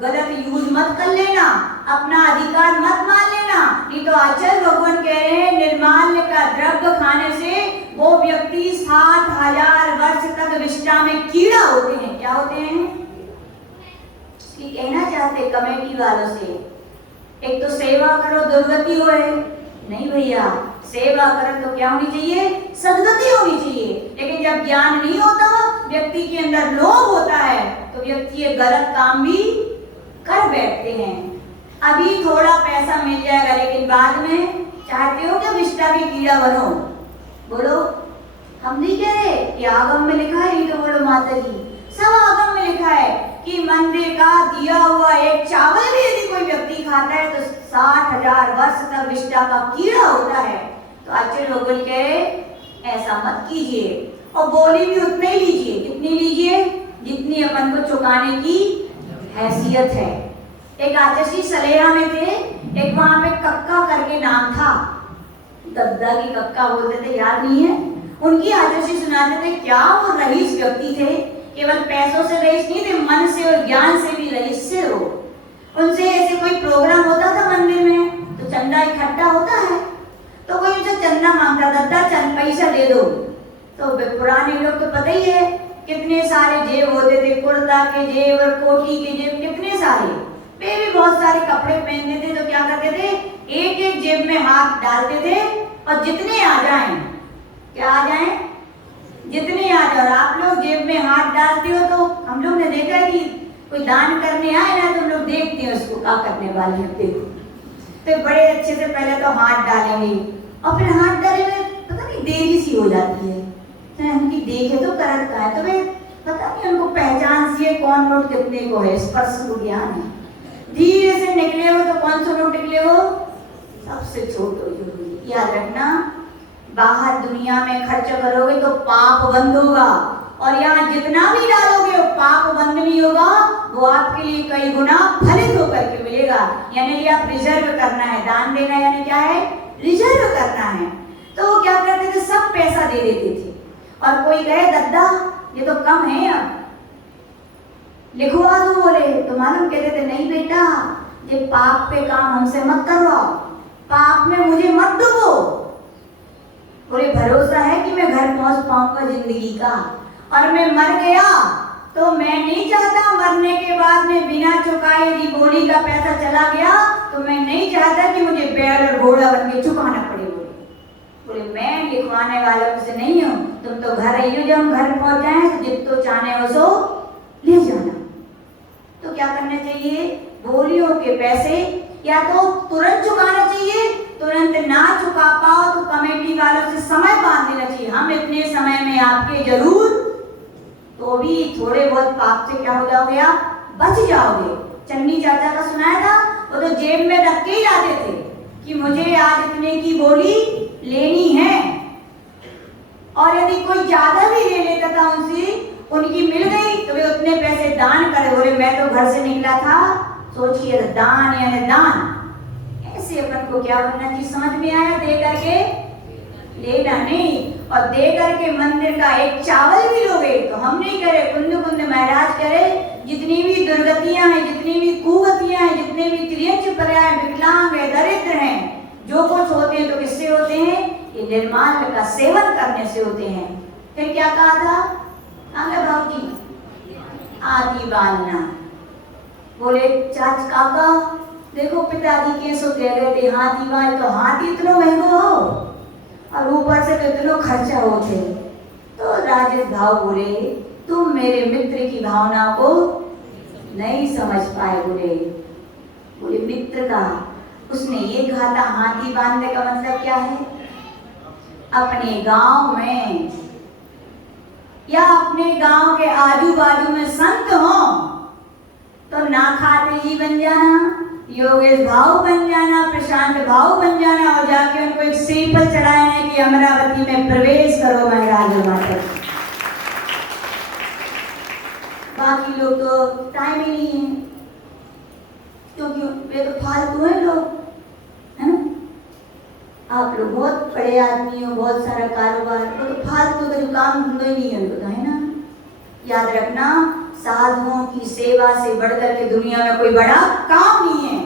गलत यूज मत कर लेना, अपना अधिकार मत मान लेना। नहीं तो आचार्य भगवान कह रहे हैं निर्माल्य का द्रव्य खाने से वो व्यक्ति 60,000 वर्ष तक विष्ठा में कीड़ा होते हैं। क्या होते हैं? कहना चाहते कमेटी वालों से, एक तो सेवा करो दुर्गति होए, नहीं भैया, सेवा करें तो क्या होनी चाहिए? सद्गति होनी चाहिए। लेकिन जब ज्ञान नहीं होता, व्यक्ति के अंदर लोभ होता है, तो व्यक्ति ये गलत काम भी कर बैठते हैं। अभी थोड़ा पैसा मिल जाएगा, लेकिन बाद में चाहते हो कि विष्टा की कीड़ा बनो? बोलो, हम नहीं कह रहे कि आगम में लिखा है, ये तो बोलो माता जी, सब आगम में लिखा है कि मंदिर का दिया हुआ एक चावल भी यदि कोई व्यक्ति खाता है तो 60,000 वर्ष तक विष्टा का कीड़ा होता है। तो आचार्य लोग कह रहे ऐसा मत कीजिए, और बोली भी उतने ही लीजिए। कितनी लीजिए? जितनी अपन को चुकाने की हैसियत है। एक आचार्य सलेरा में थे, एक वहां पे कक्का करके नाम था, दद्दा की कक्का बोलते थे, याद नहीं है? उनकी आचार्य सुनाते थे, क्या वो रईस व्यक्ति थे, केवल पैसों से रईस नहीं थे, मन से और ज्ञान से भी रईस से हो। उनसे ऐसे कोई प्रोग्राम होता था मंदिर में, तो चंदा इकट्ठा होता है, तो कोई उनसे चंदा मांगता, दद्दा चंद पैसा दे दो। तो पुराने लोग तो पता ही है कितने सारे जेब होते थे, कुर्ता के जेब और कोटी के जेब, कितने सारे, वे भी बहुत सारे कपड़े पहनते थे। तो क्या करते थे, एक एक जेब में हाथ डालते थे, और जितने आ जाएं, क्या आ जाएं, जितने आ जाए। आप लोग जेब में हाथ डालते हो, तो हम लोग ने देखा है कि कोई दान करने आए ना, तो हम लोग देखते हैं उसको क्या करने वाले हैं। देखो तो बड़े अच्छे से पहले तो हाथ डालेंगे, और फिर हाथ डाले में पता नहीं देरी सी हो जाती है, तो उनकी देखे तो करत का है, तो वे पता नहीं उनको पहचान सी है कौन नोट कितने को है, स्पर्श को ज्ञान है। धीरे से निकले हो तो कौन सा नोट निकले हो, सबसे छोटे जरूरी। याद रखना, बाहर दुनिया में खर्च करोगे तो पाप बंद होगा, और यहाँ जितना भी डालोगे वो पाप बंद नहीं होगा, वो आपके लिए कई गुना फलित होकर के मिलेगा। यानी कि आप रिजर्व करना है, दान देना यानी क्या है, रिजर्व करना है। तो वो क्या करते थे, सब पैसा दे देते थे, और कोई कहे दद्दा ये तो कम है, अब लिखवा दो, बोले तो मालूम कहते थे, नहीं बेटा, ये पाप पे काम हमसे मत करवाओ, पाप में मुझे मत डुबो। बोले भरोसा है कि मैं घर पहुंच पाऊंगा जिंदगी का, और मैं मर गया तो मैं नहीं चाहता मरने के बाद में बिना चुकाए यदि बोली का पैसा चला गया, तो मैं नहीं चाहता कि मुझे बैल और घोड़ा बन के चुकाना पड़े। बोले मैं लिखवाने वालों से नहीं हूँ, तुम तो घर आई हो, जब हम घर पहुंच जाए तो जितना चाहे हो सो ले जाना। तो क्या करना चाहिए, बोलियों के पैसे या तो तुरंत चुकाना चाहिए, तुरंत ना चुका पाओ तो कमेटी वालों से समय बांध देना चाहिए, हम इतने समय में आपके जरूर, तो भी थोड़े बहुत पाप से क्या हो जाओगे, आप बच जाओगे। चन्नी चाचा का सुनाया था, वो तो जेब में रख के ही लाते थे कि मुझे आज इतने की बोली लेनी है, और यदि कोई ज्यादा भी ले लेता था उनसे, उनकी मिल गई तो वे उतने पैसे दान करे। बोले मैं तो घर से निकला था, सोचिए दान यानी दान। ऐसे अपन को क्या बनना चाहिए, समझ में आया, दे करके लेना नहीं, और दे करके मंदिर का एक चावल भी लोगे तो हम नहीं करे, कुंद कुंद महाराज करे। जितनी भी दुर्गतियां हैं, जितनी भी कुगतियां हैं, जितने भी त्रियंच पर्याय, विकलांग है, दरिद्र हैं, जो कुछ होते हैं तो किससे होते हैं, ये निर्माण का सेवन करने से होते हैं। फिर क्या कहा था आगे भाजी, आदि बालना। बोले चाच काका देखो, पिताजी कैसो कह रहे थे हाथी बाल, तो हाथी इतना महंगा हो और ऊपर से तो इतना खर्चा होते। तो राजेश भाव बोले तुम मेरे मित्र की भावना को नहीं समझ पाए। बोले मित्र का, उसने ये कहा था हाथी बांधने का मतलब क्या है, अपने गांव में या अपने गांव के आजू बाजू में संत हो तो ना खाते ही बन जाना, योगेश भाव बन जाना, प्रशांत भाव बन जाना, और जाके उनको एक श्रीफल चढ़ाना कि अमरावती में प्रवेश करो महाराज माता। बाकी लोग तो टाइम ही नहीं है, क्योंकि वे तो फालतू हैं लोग, है ना। आप लोग बहुत बड़े आदमी हो, बहुत सारा कारोबार, वो तो फालतू का काम धंधा ही नहीं है उनका, है ना। याद रखना, साधुओं की सेवा से बढ़कर के दुनिया में कोई बड़ा काम नहीं है,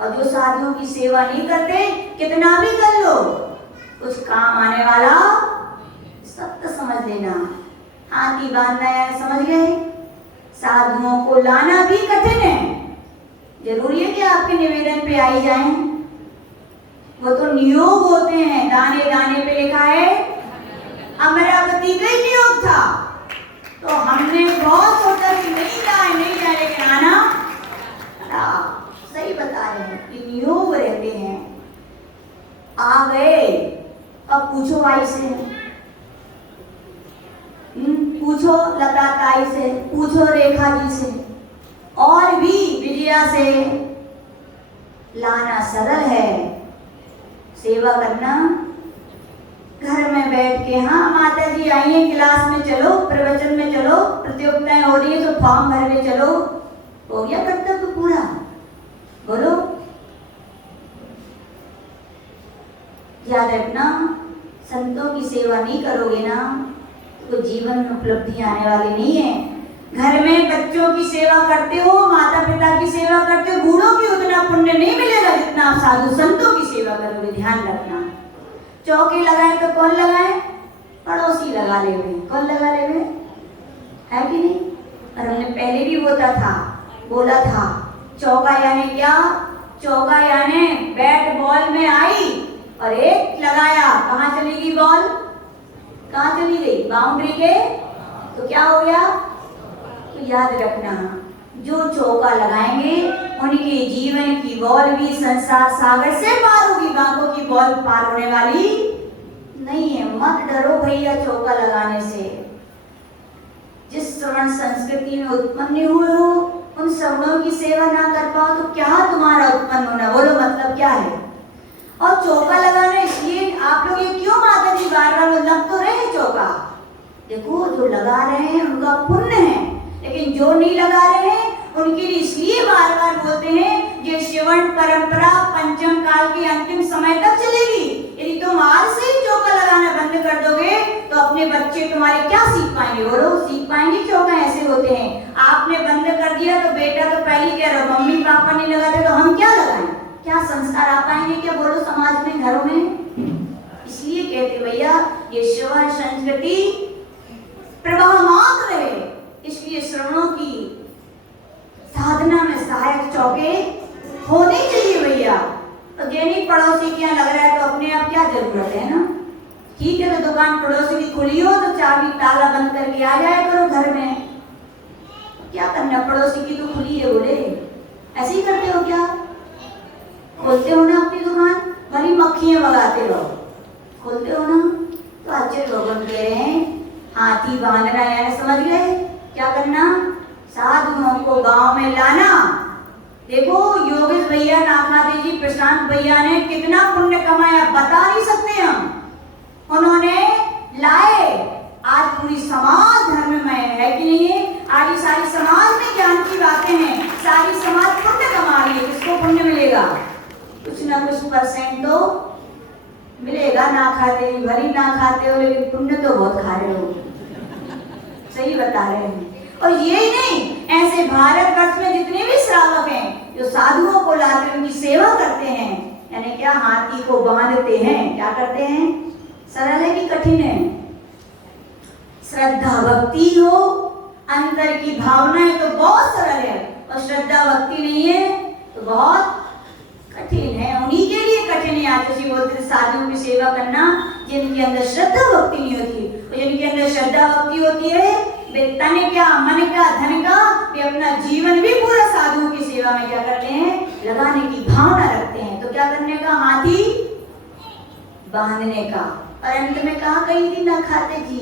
और जो साधुओं की सेवा नहीं करते कितना भी कर लो कुछ काम आने वाला सब तो समझ लेना। हाथी बांधना है, समझ गए, साधुओं को लाना भी कठिन है, जरूरी है कि आपके निवेदन पे आई जाएं, वो तो नियोग होते हैं, दाने दाने पे लिखा है अमरावती का ही नियोग था। तो हमने बहुत सोचा कि नहीं जाए, लेकिन आना सही बता रहे हैं कि नियोग रहते हैं। आ गए, अब पूछो आई से, पूछो लता ताई से, पूछो रेखा जी से, और भी विजया से। लाना सरल है, सेवा करना घर में बैठ के। हाँ माता जी आइए, क्लास में चलो, प्रवचन में चलो, प्रतियोगिताएं हो रही है तो फॉर्म भर के चलो, हो गया कर्तव्य पूरा। बोलो, याद रखना, संतों की सेवा नहीं करोगे ना तो जीवन में उपलब्धि आने वाली नहीं है। घर में बच्चों की सेवा करते हो, माता पिता की सेवा करते हो, बूढ़ों की उतना पुण्य नहीं मिलेगा जितना आप साधु संतों की सेवा करोगे। ध्यान रखना, चौकी लगाए तो कौन लगाए? पड़ोसी लगा ले हुए। कौन लगा ले हुए? है कि नहीं? और हमने पहले भी बोला था चौका यानी क्या? चौका यानी बैट बॉल में आई और एक लगाया, कहाँ चली गई बॉल? कहाँ चली गई? बाउंड्री के। तो क्या हो गया? तो याद रखना, जो चौका लगाएंगे उनके जीवन की बॉल भी संसार सागर से पार होगी, बांकों की बॉल पार होने वाली नहीं है। मत डरो भैया चौका लगाने से। जिस श्रवण संस्कृति में उत्पन्न हुए हो, उन श्रवणों की सेवा ना कर पाओ तो क्या तुम्हारा उत्पन्न होना? बोलो मतलब क्या है? और चौका लगाना इसलिए आप लोग ये क्यों माता जी बार-बार लग तो रहे हैं चौका? देखो, जो लगा रहे हैं उनका पुण्य है, लेकिन जो नहीं लगा रहे हैं उनके लिए इसलिए बार-बार बोलते हैं ये श्रवण परंपरा पंचम काल के अंतिम समय तक चलेगी। यदि तुम आज से ही चौका लगाना बंद कर दोगे तो अपने बच्चे तुम्हारे क्या सीख पाएंगे? बोलो, सीख पाएंगे? चौका ऐसे होते हैं। आपने बंद कर दिया तो बेटा तो पहले कह रहा, मम्मी पापा नहीं लगाते तो हम क्या लगाएं? क्या संस्कार आ पाएंगे क्या? बोलो, समाज में, घरों में। इसलिए कहते भैया ये श्रवण संस्कृति प्रवाहमान रहे, इसलिए श्रवणों की साधना में सहायक चौके होने चाहिए भैया। तो दैनिक पड़ोसी के यहाँ लग रहा है तो अपने आप क्या जरूरत है ना? ठीक है, तो दुकान पड़ोसी की खुली हो तो चाबी ताला बंद करके आ जाए करो घर में। क्या करना, पड़ोसी की तो खुली है, बोले ऐसे ही करते हो क्या? खोलते हो ना अपनी दुकान, भली मक्खियां भगाते रहो, खोलते हो ना? तो अच्छे लोगों कह रहे हैं हाथी बांधना, यानी समझ गए क्या करना? साधुओं को गांव में लाना। देखो योगेश भैया, नाथादी जी, प्रशांत भैया ने कितना पुण्य कमाया बता नहीं सकते हम। उन्होंने लाए, आज पूरी समाज धर्ममय है कि नहीं है? आज सारी समाज में ज्ञान की बातें हैं, सारी समाज पुण्य कमा रही है। किसको पुण्य मिलेगा? कुछ ना कुछ परसेंट तो मिलेगा। ना खाते, भरी ना खाते हो, लेकिन पुण्य तो बहुत खा रहे हो। सही बता रहे हैं। और यही नहीं, ऐसे भारत वर्ष में जितने भी श्रावक हैं जो साधुओं को लाकर उनकी सेवा करते हैं, यानी क्या, हाथी को बांधते हैं, क्या करते हैं? सरल है कि कठिन है? श्रद्धा भक्ति हो, अंतर की भावना है तो बहुत सरल है, और श्रद्धा भक्ति नहीं है तो बहुत कठिन है। उन्हीं के लिए कठिन है। आचार्य बोलते साधुओं की सेवा करना जिनके अंदर श्रद्धा भक्ति नहीं होती। और जिनके अंदर श्रद्धा भक्ति होती है वे तन क्या, मन का, धन का, वे अपना जीवन भी पूरा साधुओं की सेवा में क्या करते हैं? लगाने की भावना रखते हैं। तो क्या करने का? हाथी बांधने का। और अंत में कहा कही थी ना खाते जी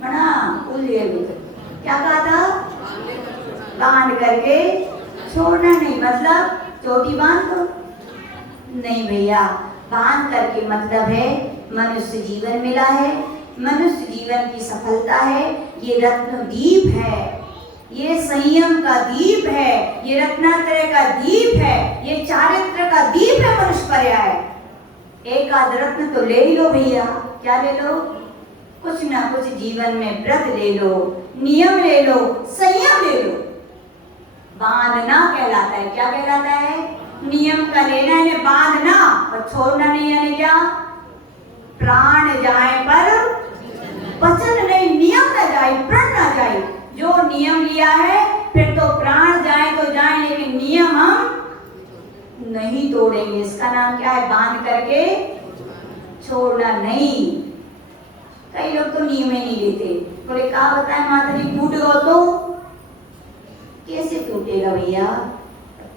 बना भूल गए, क्या कहा था? बांध करके छोड़ना नहीं, मतलब चोटी बांध दो नहीं भैया। बांध करके मतलब है मनुष्य जीवन मिला है, मनुष्य जीवन की सफलता है। ये रत्न दीप है, ये संयम का दीप है, ये रत्नात्रय का दीप है, ये चारित्र का दीप है मनुष्य पर्याय। एक आध रत्न तो ले लो भैया। क्या ले लो? कुछ ना कुछ जीवन में व्रत ले लो, नियम ले लो, संयम ले लो। बांधना कहलाता है। क्या कहलाता है? नियम का लेना है, बांधना, और छोड़ना नहीं। यानी क्या? प्राण जाए पर वचन नहीं, नियम न जाए, प्रण न जाए। जो नियम लिया है फिर तो प्राण जाए तो जाए, लेकिन नियम हम नहीं तोड़ेंगे। इसका नाम क्या है? बांध करके छोड़ना नहीं। कई लोग तो नियम ही नहीं लेते। बोले क्या बताएं माता जी, टूट गो तो कैसे टूटेगा भैया?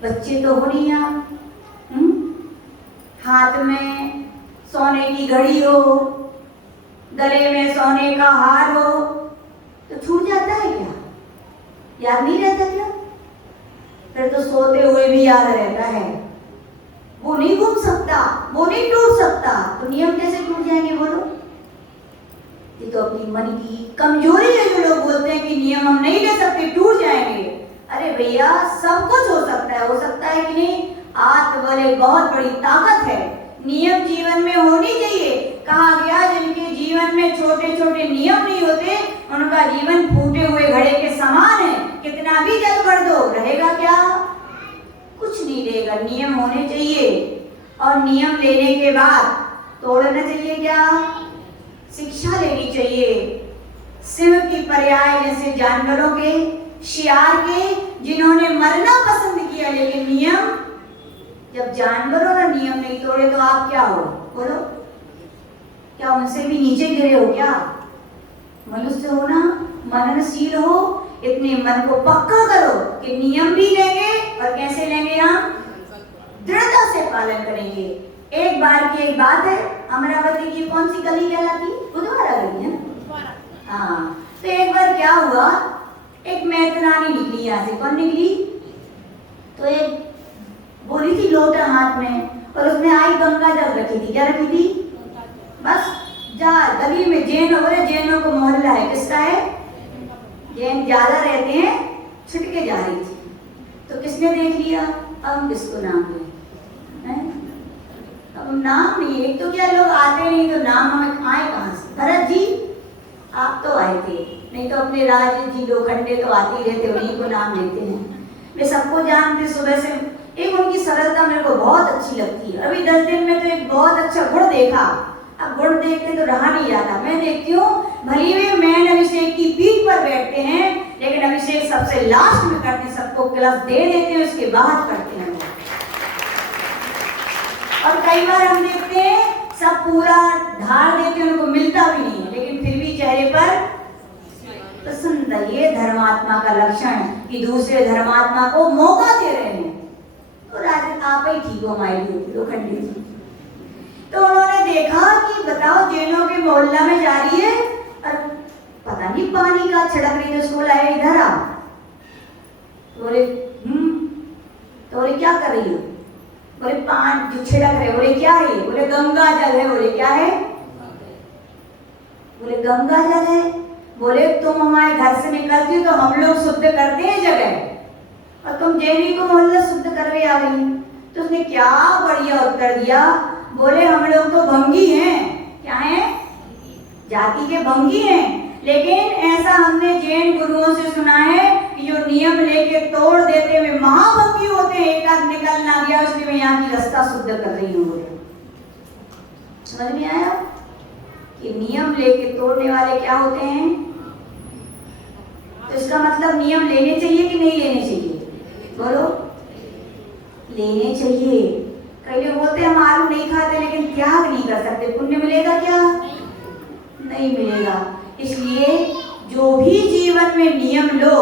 बच्चे तो हो नहीं आप। हाथ में सोने की घड़ी हो, गले में सोने का हार हो, तो छूट जाता है क्या? याद नहीं रहता क्या? फिर तो सोते हुए भी याद रहता है। वो नहीं घूम सकता, वो नहीं टूट सकता, तो नियम कैसे टूट जाएंगे बोलो? ये तो अपनी मन की कमजोरी है। जो लोग बोलते हैं कि नियम हम नहीं ले सकते, टूट जाएंगे। अरे भैया, सब कुछ हो सकता है। हो सकता है कि नहीं? आत्मबल एक बहुत बड़ी ताकत है। नियम जीवन में होनी चाहिए। कहा गया जिनके जीवन में छोटे छोटे नियम नहीं होते, उनका जीवन फूटे हुए घड़े के समान है। कितना भी जल भर दो, रहेगा क्या? कुछ नहीं रहेगा। नियम होने चाहिए, और नियम लेने के बाद तोड़ना चाहिए क्या? शिक्षा लेनी चाहिए। सिंह की पर्याय जैसे जानवरों के, शियार के, जिन्होंने मरना पसंद किया, लेकिन नियम, जब जानवरों ने नियम नहीं तोड़े तो आप क्या हो बोलो? क्या उनसे भी नीचे गिरे हो क्या? मनुष्य हो ना, मननशील हो, इतने मन को पक्का करो कि नियम भी लेंगे, और कैसे लेंगे? हम दृढ़ता से पालन करेंगे। एक बार की एक बात है, अमरावती की कौन सी गली कहलाती? बुधवारा गली है ना? हाँ, तो एक बार क्या हुआ, एक मैतरानी निकली यहाँ से। कौन निकली? तो एक बोली थी लोटा हाथ में, और उसमें आई गंगा जल रखी थी। क्या रखी थी? बस जा गली में जैन हो रहे, जैनों को मोहल्ला है। किसका है? जैन ज्यादा रहते हैं, छिटके जा रही थी। तो किसने देख लिया? अब हम किसको नाम दें? अब नाम नहीं, एक तो क्या लोग आते नहीं, तो नाम हमें आए कहाँ से? भरत जी आप तो आए थे, नहीं तो अपने राज जी लोखंडे तो आते ही रहते, उन्हीं को नाम लेते हैं। वे सबको जानते सुबह से। एक उनकी सरलता मेरे को बहुत अच्छी लगती है। अभी 10 दिन में तो एक बहुत अच्छा गुण देखा। अब गुण देखते तो रहा नहीं जाता। मैं देखती हूँ, भली वे मैन अभिषेक की पीठ पर बैठते हैं, लेकिन अभिषेक सबसे लास्ट में करते हैं। सबको क्लास दे देते हैं, उसके बाद करते हैं। और कई बार हम देखते हैं सब पूरा ढाल देते हैं, उनको मिलता भी नहीं है, लेकिन फिर भी चेहरे पर प्रसन्नता। ये धर्मात्मा का लक्षण, कि दूसरे धर्मात्मा को मौका दे रहे हैं। तो राजन आप ही ठीक हो माई लोखंडी जी। तो उन्होंने देखा कि बताओ जैनों के मोहल्ला में जा रही है, और पता नहीं पानी का छिड़क रही है। उसको लाए इधर आ, बोले तो बोले क्या कर रही हो? बोले पान जो छिड़क रहे। बोले क्या है? बोले गंगा जल है। बोले क्या है? बोले गंगा जल है। बोले तुम हमारे घर से निकलती हो तो हम लोग शुद्ध करते हैं जगह, और तुम जैनी को मोहल्ला शुद्ध करके आ गई। तो उसने क्या बढ़िया उत्तर दिया। बोले हम लोग तो भंगी हैं। क्या हैं? जाति के भंगी हैं, लेकिन ऐसा हमने जैन गुरुओं से सुना है कि जो नियम लेके तोड़ देते हुए महाभंगी होते हैं। एक आध निकल ना गया, इसलिए मैं यहाँ की रास्ता शुद्ध कर रही हूँ। बोले समझ में आया कि नियम लेके तोड़ने वाले क्या होते हैं? तो इसका मतलब नियम लेने चाहिए कि नहीं लेने चाहिए? बोलो, लेने चाहिए। कई लोग बोलते हैं हम आलू नहीं खाते, लेकिन त्याग नहीं कर सकते। पुण्य मिलेगा क्या? नहीं मिलेगा। इसलिए जो भी जीवन में नियम लो,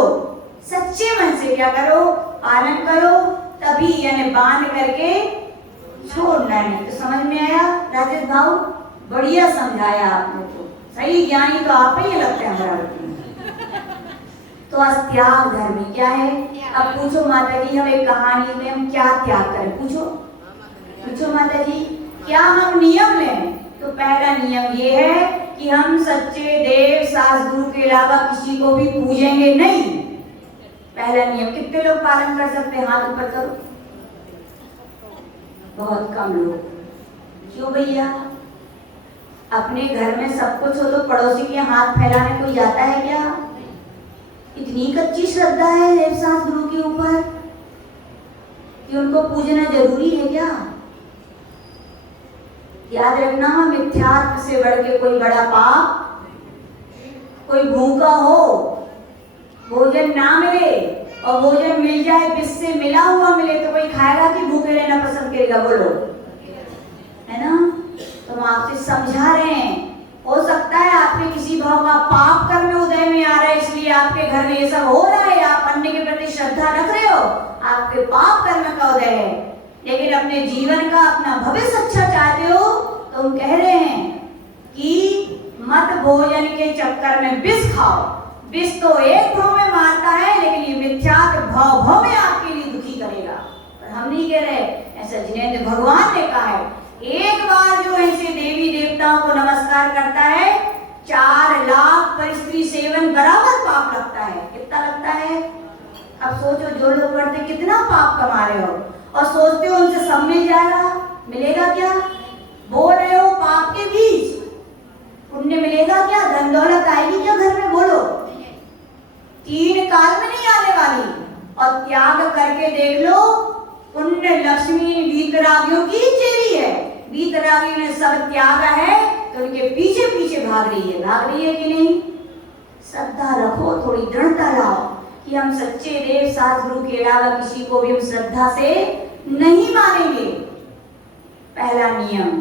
सच्चे मन से क्या करो? पालन करो, तभी यानी बांध करके छोड़ना नहीं। तो समझ में आया राजेश भाऊ? बढ़िया समझाया आपने। तो सही ज्ञानी तो आप ही लगते हैं हमारा। तो आज त्याग धर्म क्या है? अब पूछो माता जी, हम एक कहानी में हम क्या त्याग करें? पूछो पूछो माता जी, क्या हम नियम लें? तो पहला नियम ये है कि हम सच्चे देव सास गुरु के अलावा किसी को भी पूजेंगे नहीं। पहला नियम। कितने लोग पालन कर सकते हैं? हाथ ऊपर करो। बहुत कम लोग। क्यों भैया? अपने घर में सब कुछ हो तो पड़ोसी के हाथ फैलाने कोई जाता है क्या? इतनी कच्ची श्रद्धा है देव सास गुरु के ऊपर कि उनको पूजना जरूरी है क्या? याद रखना, मिथ्यात्व से बढ़ के कोई बड़ा पाप। कोई भूखा हो, भोजन ना मिले और भोजन मिल जाए, विष से मिला हुआ मिले तो कोई खाएगा कि भूखे रहना पसंद करेगा? बोलो, है ना? तो हम आपसे समझा रहे हैं, हो सकता है आपके किसी भाव का पाप कर्म उदय में आ रहा है, इसलिए आपके घर में ये सब हो रहा है, आप अन्न के प्रति श्रद्धा रख रहे हो, आपके पाप कर्म का उदय है। लेकिन अपने जीवन का, अपना भविष्य अच्छा चाहते हो तो हम कह रहे हैं कि मत भोजन के चक्कर में विष खाओ। विष तो एक भाव में मारता है, लेकिन ये मिथ्यात्व भाव में आपके लिए दुखी करेगा। पर हम नहीं कह रहे, ऐसा जिनेंद्र भगवान ने कहा है, एक बार जो ऐसे देवी देवताओं को नमस्कार करता है 4 लाख पर स्त्री सेवन बराबर पाप लगता है। कितना लगता है? अब सोचो, जो लोग करते कितना पाप कमा रहे हो और सोचते हो उनसे सब मिल जाएगा। मिलेगा क्या? बोल रहे हो पाप के बीज, पुण्य मिलेगा क्या? धन दौलत आएगी क्या घर में? बोलो, 3 काल में नहीं आने वाली। और त्याग करके देख लो, पुण्य लक्ष्मी वीतरागियों की चेरी है। वीतरागी ने सब त्यागा है तो उनके पीछे पीछे भाग रही है कि नहीं? श्रद्धा रखो, थोड़ी दृढ़ता लाओ कि हम सच्चे देव शास्त्र गुरु के अलावा किसी को भी हम श्रद्धा से नहीं मानेंगे। पहला नियम,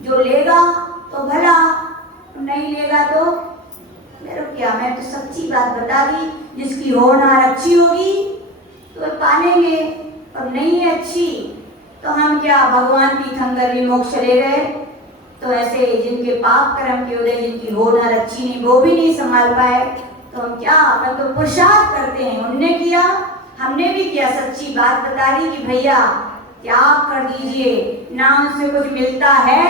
जो लेगा तो भला, नहीं लेगा तो मेरे क्या, मैं तो सच्ची बात बता दी, जिसकी होनहार अच्छी होगी तो पालेंगे, और नहीं है अच्छी तो हम क्या भगवान तीर्थंकर भी मोक्ष ले गए? तो ऐसे जिनके पाप कर्म के उदय, जिनकी होनहार अच्छी नहीं, वो भी नहीं संभाल पाए, तो हम क्या, हम तो पुरुषार्थ करते हैं। उनने किया, हमने भी किया, सच्ची बात बता दी कि भैया त्याग कर दीजिए, ना उनसे कुछ मिलता है,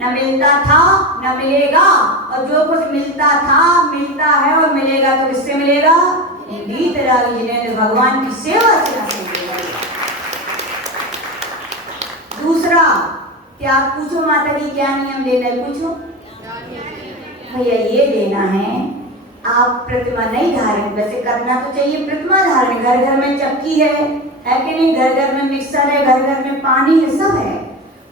न मिलता था, न मिलेगा, और जो कुछ मिलता था, मिलता है और मिलेगा तो किससे मिलेगा? वीतरागी जिनेंद्र भगवान की सेवा से मिलेगा। दूसरा त्याग, पूछो माता जी क्या नियम लेना है? पूछो भैया। ये लेना है, आप प्रतिमा नहीं धारण, वैसे करना तो चाहिए प्रतिमा धारण, घर घर में चक्की है कि नहीं? घर घर में मिक्सर है, घर घर में पानी है, सब है।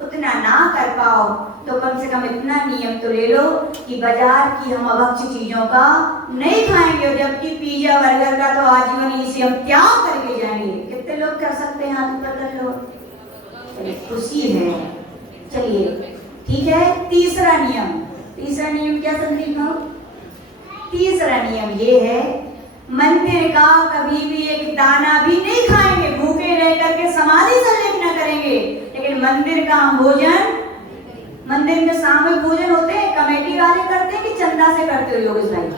उतना ना कर पाओ तो कम से कम इतना नियम तो ले लो कि बाजार की हम अभक्ष्य चीजों का नहीं खाएंगे, और जबकि पिज्जा बर्गर का तो आजीवन इसे हम त्याग करके जाएंगे। कितने लोग कर सकते हैं? हाथ ऊपर कर लो, खुशी है। चलिए ठीक है। तीसरा नियम क्या संदीप भाव? तीसरा नियम ये है, मंदिर का कभी भी एक दाना भी नहीं खाएंगे, भूखे रह करके समाधि संलेख न करेंगे, लेकिन मंदिर का हम भोजन, मंदिर में सामूहिक भोजन होते हैं, कमेटी वाले करते हैं कि चंदा से करते हो? योगेश भाई,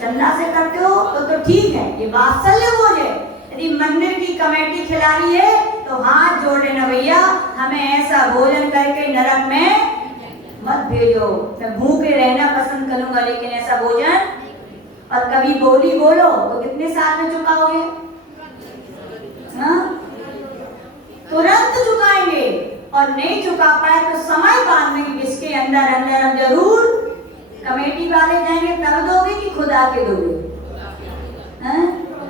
चंदा से करते हो तो ठीक है, ये वात्सल्य भोजन। यदि मंदिर की कमेटी खिला रही है तो हाथ जोड़ लेना, भैया हमें ऐसा भोजन करके नरक में मत भेजो, मैं भूखे रहना पसंद करूंगा, लेकिन ऐसा भोजन। और कभी बोली बोलो तो कितने साल में चुकाओगे? तुरंत चुकाएंगे, और नहीं चुका पाए तो समय बांधने की, जिसके अंदर हम जरूर कमेटी वाले जाएंगे तब दोगे कि खुद आके दोगे?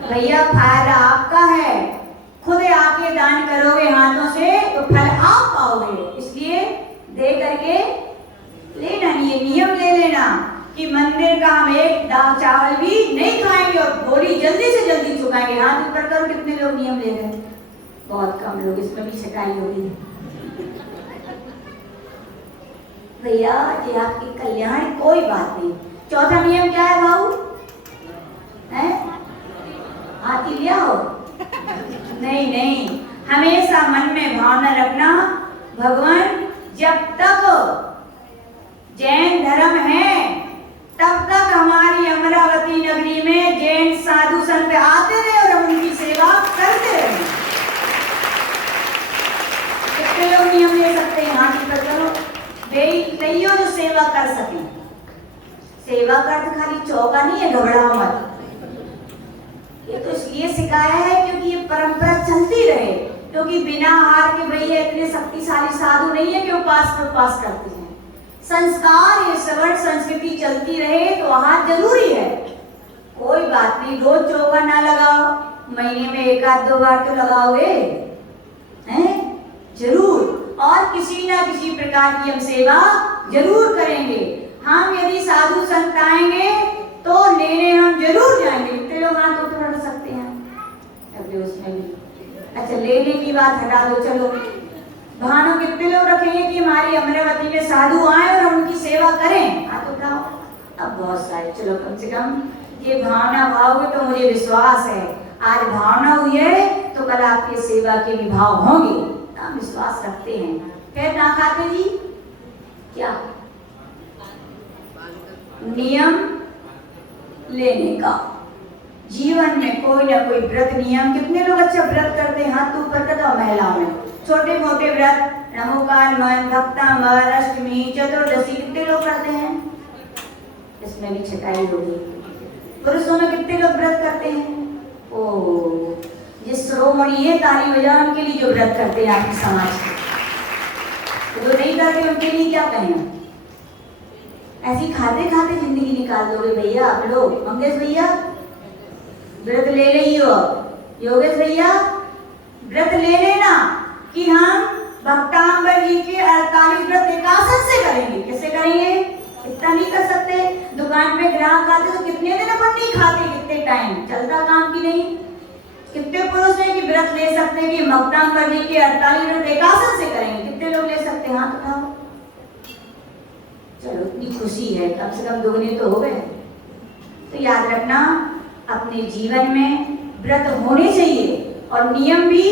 भैया फायदा आपका है, खुद आके दान करोगे हाथों से तो फल आप पाओगे, इसलिए दे करके लेना। ये नियम ले लेना कि मंदिर का हम एक दाल चावल भी नहीं खाएंगे, और बोली जल्दी से जल्दी चुकाएंगे। हाथ ऊपर करो, कितने लोग नियम ले रहे हैं? बहुत कम लोग, इसमें भी शिकायत होगी। भैया ये आपकी कल्याण, कोई बात नहीं। चौथा नियम क्या है बाबू? है हाथी लिया हो? नहीं, हमेशा मन में भावना रखना, भगवान जब तक जैन धर्म है तब तक हमारी अमरावती नगरी में जैन साधु संत आते रहे और हम उनकी सेवा करते रहे। कितने लोग नियम ले सकते हैं? हाथ ऊपर करो, बेइयो जो सेवा कर सके। सेवा कर तो खाली चौका नहीं है, घबराओ मत। ये तो इसलिए सिखाया है क्योंकि ये परंपरा चलती रहे, क्योंकि बिना हार के भैया इतने शक्तिशाली साधु नहीं है कि उपास करते हैं। संस्कार, ये सवर्ण संस्कृति चलती रहे तो आहार जरूरी है। कोई बात नहीं, रोज चौका ना लगाओ, महीने में 1-2 बार तो लगाओगे, हैं? जरूर। और किसी ना किसी प्रकार की हम सेवा जरूर करेंगे। हम यदि साधु संत आएंगे तो लेने हम जरूर जाएंगे। कितने लोग हाथ ऊपर रख सकते हैं? अच्छा, लेने की बात हटा दो, चलो भावना कितने लोग रखेंगे कि हमारी अमरावती में साधु आए और उनकी सेवा करें? हाथ उठाओ। अब बहुत सारे, चलो कम से कम ये भावना भावोगे तो मुझे विश्वास है आज भावना हुई है तो कल आपकी सेवा के भी भाव होंगे, हम विश्वास रखते हैं। फिर ना खाते जी क्या नियम लेने का, जीवन में कोई ना कोई व्रत नियम। कितने लोग अच्छा व्रत करते हैं? हाथ ऊपर कर दो। महिलाओं में छोटे मोटे व्रत, नमोकार मन, भक्तांबर, अष्टमी, चतुर्दशी, कितने लोग करते हैं? इसमें भी छटाई होगी। पुरुषों में कितने लोग व्रत करते हैं? ओ जिस श्रोमणी है ताली बजाओ उनके लिए जो व्रत करते हैं आपके समाज के, जो नहीं करते उनके लिए क्या कहें? ऐसी खाते खाते जिंदगी निकाल दोगे भैया आप लोग। मंगेश भैया व्रत ले रही हो, योगेश भैया व्रत ले लेना कि हम भक्तांबर जी के 48 व्रत एकादश से करेंगे। कैसे करेंगे? इतना नहीं कर सकते। दुकान पे ग्राहक आते तो कितने दिन अपन नहीं खाते, कितने टाइम चलता काम की नहीं। कितने पुरुष हैं कि व्रत ले सकते हैं कि भक्तांबर जी के 48 व्रत एकादश से करेंगे? कितने लोग ले सकते हैं? हाथ उठाओ। चलो इतनी खुशी है, कम से कम दोगुने तो हो गए। तो याद रखना अपने जीवन में व्रत होने चाहिए और नियम भी।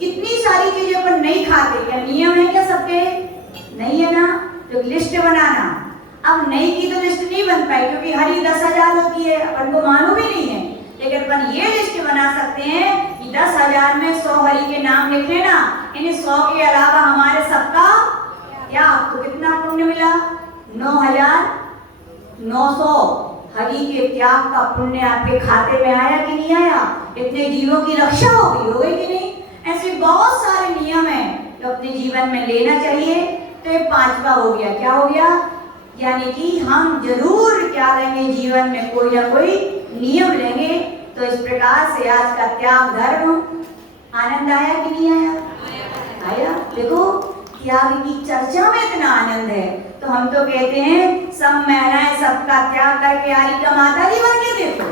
कितनी सारी चीजें अपन नहीं खाते, क्या नियम है क्या सबके? नहीं है ना। तो लिस्ट बनाना, अब नहीं की तो लिस्ट नहीं बन पाई क्योंकि हरी 10,000 होती है, अपन को मालूम भी नहीं है। लेकिन अपन ये लिस्ट बना सकते हैं कि 10,000 में 100 हरि के नाम लिख लेना। इन 100 के अलावा हमारे सबका क्या आपको कितना पुण्य मिला? 9,900 हरि के त्याग का पुण्य आपके खाते में आया कि नहीं आया? इतने जीवों की रक्षा हो गई कि नहीं? ऐसे बहुत सारे नियम हैं जो अपने जीवन में लेना चाहिए। तो ये 5वां हो गया। क्या हो गया? यानी कि हम जरूर क्या लेंगे जीवन में, कोई ना कोई नियम लेंगे। तो इस प्रकार से आज का त्याग धर्म आनंद आया कि नहीं आया? आया। देखो त्याग की चर्चा में इतना आनंद है तो हम तो कहते हैं सब महिलाएं सबका त्याग करके आई का माता जी बन के देखो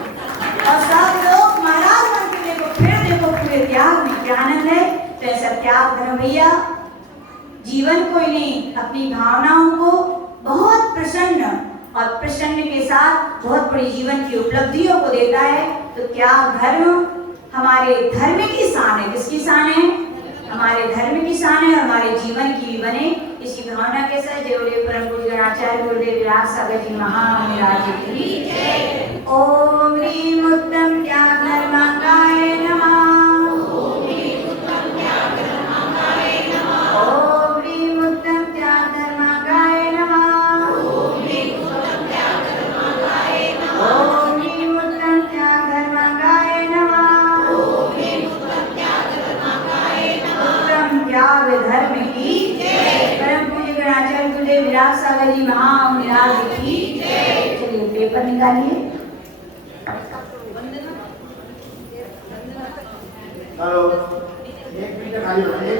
और सब लोग महाराज बन के देखो, फिर देखो पूरे त्याग में क्या आनंद है। तो ऐसा त्याग धर्म भैया जीवन कोई नहीं, अपनी भावनाओं को बहुत प्रसन्न और प्रसन्न के साथ बहुत बड़ी जीवन की उपलब्धियों को देता है। तो त्याग धर्म हमारे धर्म की शान है। किसकी शान है? हमारे धर्म की शान है और हमारे जीवन की भी बने। इसी भावना के साथ देवदेव परम पूज्य आचार्य गुरुदेव विराट सागर जी महाराज की जय। ओम ह्रीं उत्तम त्याग धर्माकाय नमः। ओम ह्रीं उत्तम त्याग धर्माकाय नमः। ओम ह्रीं उत्तम त्याग धर्माकाय नमः। ओम ह्रीं उत्तम त्याग धर्माकाय नमः। ओम ह्रीं उत्तम त्याग धर्माकाय नमः। ओम ह्रीं उत्तम त्याग धर्माकाय नमः। उत्तम त्याग धर्म की जय। परम पूज्य गणाचार्य गुरुदेव विराट सागर जी महाराज की जय। चलिए पेपर निकालिए। हेलो, एक मिनट खाली हो।